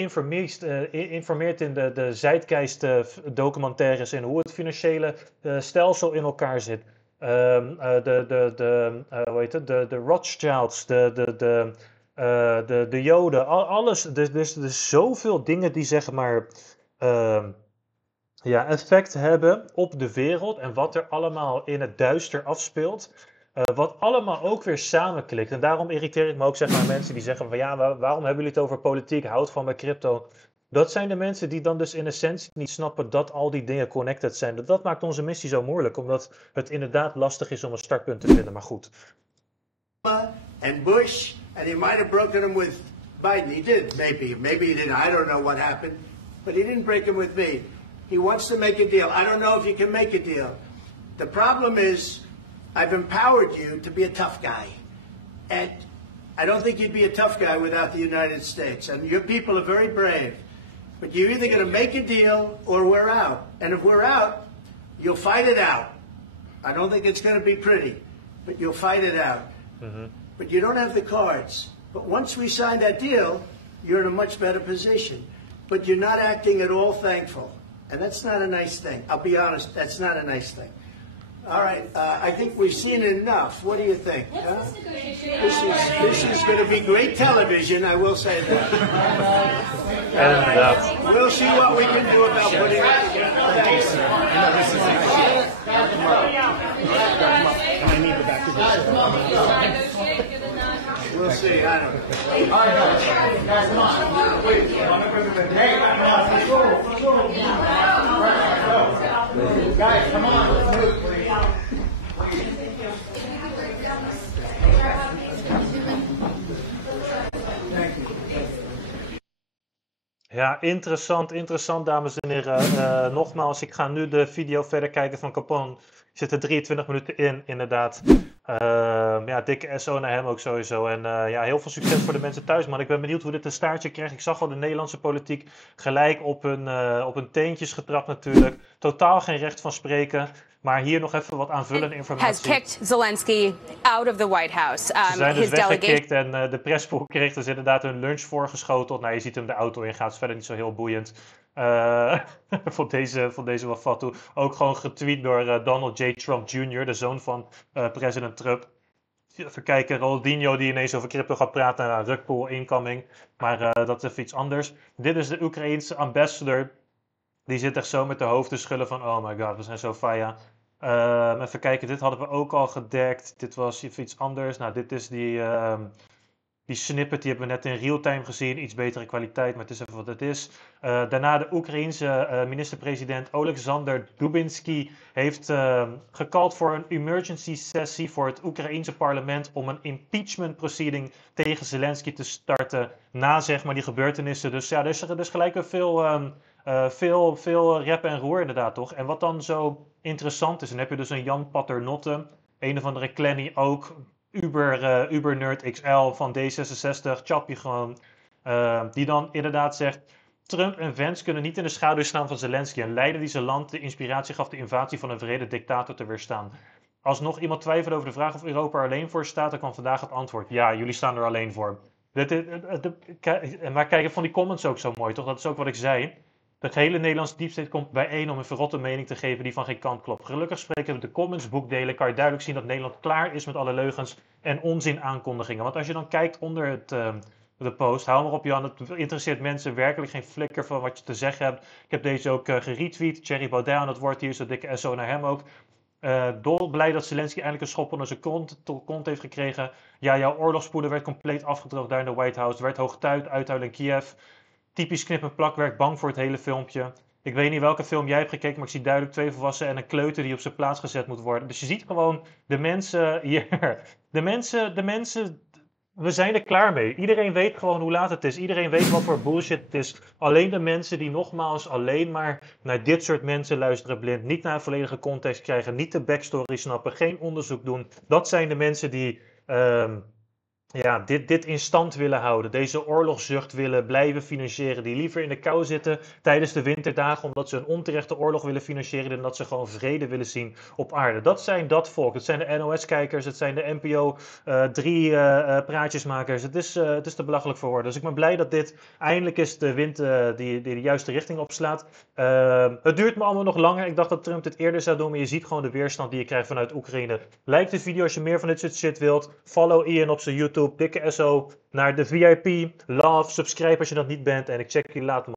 informeert in de Zeitgeist documentaires en hoe het financiële stelsel in elkaar zit. De Rothschilds, de Joden, alles. Er is zoveel dingen die zeg maar effect hebben op de wereld en wat er allemaal in het duister afspeelt. Wat allemaal ook weer samenklikt. En daarom irriteer ik me ook zeg maar mensen die zeggen van ja, waarom hebben jullie het over politiek? Houd van bij crypto. Dat zijn de mensen die dan dus in essentie niet snappen dat al die dingen connected zijn. Dat maakt onze missie zo moeilijk, omdat het inderdaad lastig is om een startpunt te vinden, maar goed. And Bush, and he might have broken him with Biden. He did, maybe he didn't. I don't know what happened, but he didn't break him with me. He wants to make a deal. I don't know if you can make a deal. The problem is, I've empowered you to be a tough guy. And I don't think you'd be a tough guy without the United States. And your people are very brave. But you're either going to make a deal or we're out. And if we're out, you'll fight it out. I don't think it's going to be pretty, but you'll fight it out. Mm-hmm. But you don't have the cards. But once we sign that deal, you're in a much better position. But you're not acting at all thankful. And that's not a nice thing. I'll be honest, that's not a nice thing. All right, I think we've seen enough. What do you think? Huh? This is going to be great television, I will say that. And we'll see what we can do about putting it together. Thank you. I need the back of this. We'll see, I don't know. All right, guys, come on. Wait, hey, guys, come on, let's move. Ja, interessant dames en heren. Nogmaals, ik ga nu de video verder kijken van Capone. Er zitten 23 minuten in, inderdaad. Dikke SO naar hem ook sowieso. En heel veel succes voor de mensen thuis, man. Ik ben benieuwd hoe dit een staartje krijgt. Ik zag al de Nederlandse politiek gelijk op hun teentjes getrapt natuurlijk. Totaal geen recht van spreken. Maar hier nog even wat aanvullende informatie. Has kicked Zelensky out of the White House. Ze zijn dus weggekikt en de perspool kreeg dus inderdaad hun lunch voorgeschoteld. Nou, je ziet hem de auto in gaat, is verder niet zo heel boeiend. Vond deze wel fat toe. Ook gewoon getweet door Donald J. Trump Jr., de zoon van president Trump. Even kijken, Ronaldinho die ineens over crypto gaat praten. Nou, rugpool, incoming. Maar dat is even iets anders. Dit is de Oekraïense ambassador. Die zit echt zo met de hoofd te schudden van, oh my god, we zijn zo faya. Even kijken, dit hadden we ook al gedekt. Dit was even iets anders. Nou, dit is die snippet, die hebben we net in real-time gezien. Iets betere kwaliteit, maar het is even wat het is. Daarna de Oekraïense minister-president Oleksandr Dubinsky heeft gekald voor een emergency sessie voor het Oekraïense parlement om een impeachment proceeding tegen Zelensky te starten na zeg maar die gebeurtenissen. Dus ja, er is gelijk weer veel rep en roer inderdaad toch. En wat dan zo interessant is, dan heb je dus een Jan Paternotte, een of andere Clanny ook, Uber-nerd XL van D66, Chappie gewoon, die dan inderdaad zegt, Trump en Vance kunnen niet in de schaduw staan van Zelensky en leider die zijn land de inspiratie gaf de invasie van een vrede dictator te weerstaan. Als nog iemand twijfelt over de vraag of Europa er alleen voor staat, dan kwam vandaag het antwoord, ja, jullie staan er alleen voor. Maar kijk, ik vond die comments ook zo mooi, toch? Dat is ook wat ik zei. De gehele Nederlandse diepstate komt bijeen om een verrotte mening te geven die van geen kant klopt. Gelukkig spreken we de comments, boekdelen, kan je duidelijk zien dat Nederland klaar is met alle leugens en onzin aankondigingen. Want als je dan kijkt onder de post, hou maar op Jan, het interesseert mensen werkelijk geen flikker van wat je te zeggen hebt. Ik heb deze ook geretweet, Thierry Baudet aan het woord hier, zo dikke SO naar hem ook. Dolblij dat Zelensky eindelijk een schop onder zijn kont heeft gekregen. Ja, jouw oorlogspoeder werd compleet afgedroogd daar in de White House. Er werd hoog uithuil in Kiev. Typisch knip- en plakwerk, bang voor het hele filmpje. Ik weet niet welke film jij hebt gekeken, maar ik zie duidelijk 2 volwassenen en een kleuter die op zijn plaats gezet moet worden. Dus je ziet gewoon de mensen hier. De mensen, we zijn er klaar mee. Iedereen weet gewoon hoe laat het is. Iedereen weet wat voor bullshit het is. Alleen de mensen die nogmaals alleen maar naar dit soort mensen luisteren blind. Niet naar een volledige context krijgen. Niet de backstory snappen. Geen onderzoek doen. Dat zijn de mensen die dit in stand willen houden. Deze oorlogszucht willen blijven financieren. Die liever in de kou zitten tijdens de winterdagen. Omdat ze een onterechte oorlog willen financieren. Dan dat ze gewoon vrede willen zien op aarde. Dat zijn dat volk. Dat zijn de NOS-kijkers. Het zijn de NPO 3 praatjesmakers. Het is te belachelijk voor woorden. Dus ik ben blij dat dit eindelijk is de wind die de juiste richting opslaat. Het duurt me allemaal nog langer. Ik dacht dat Trump dit eerder zou doen. Maar je ziet gewoon de weerstand die je krijgt vanuit Oekraïne. Like de video als je meer van dit soort shit wilt. Follow Ian op zijn YouTube. Dikke SO naar de VIP. Love. Subscribe als je dat niet bent. En ik check jullie later.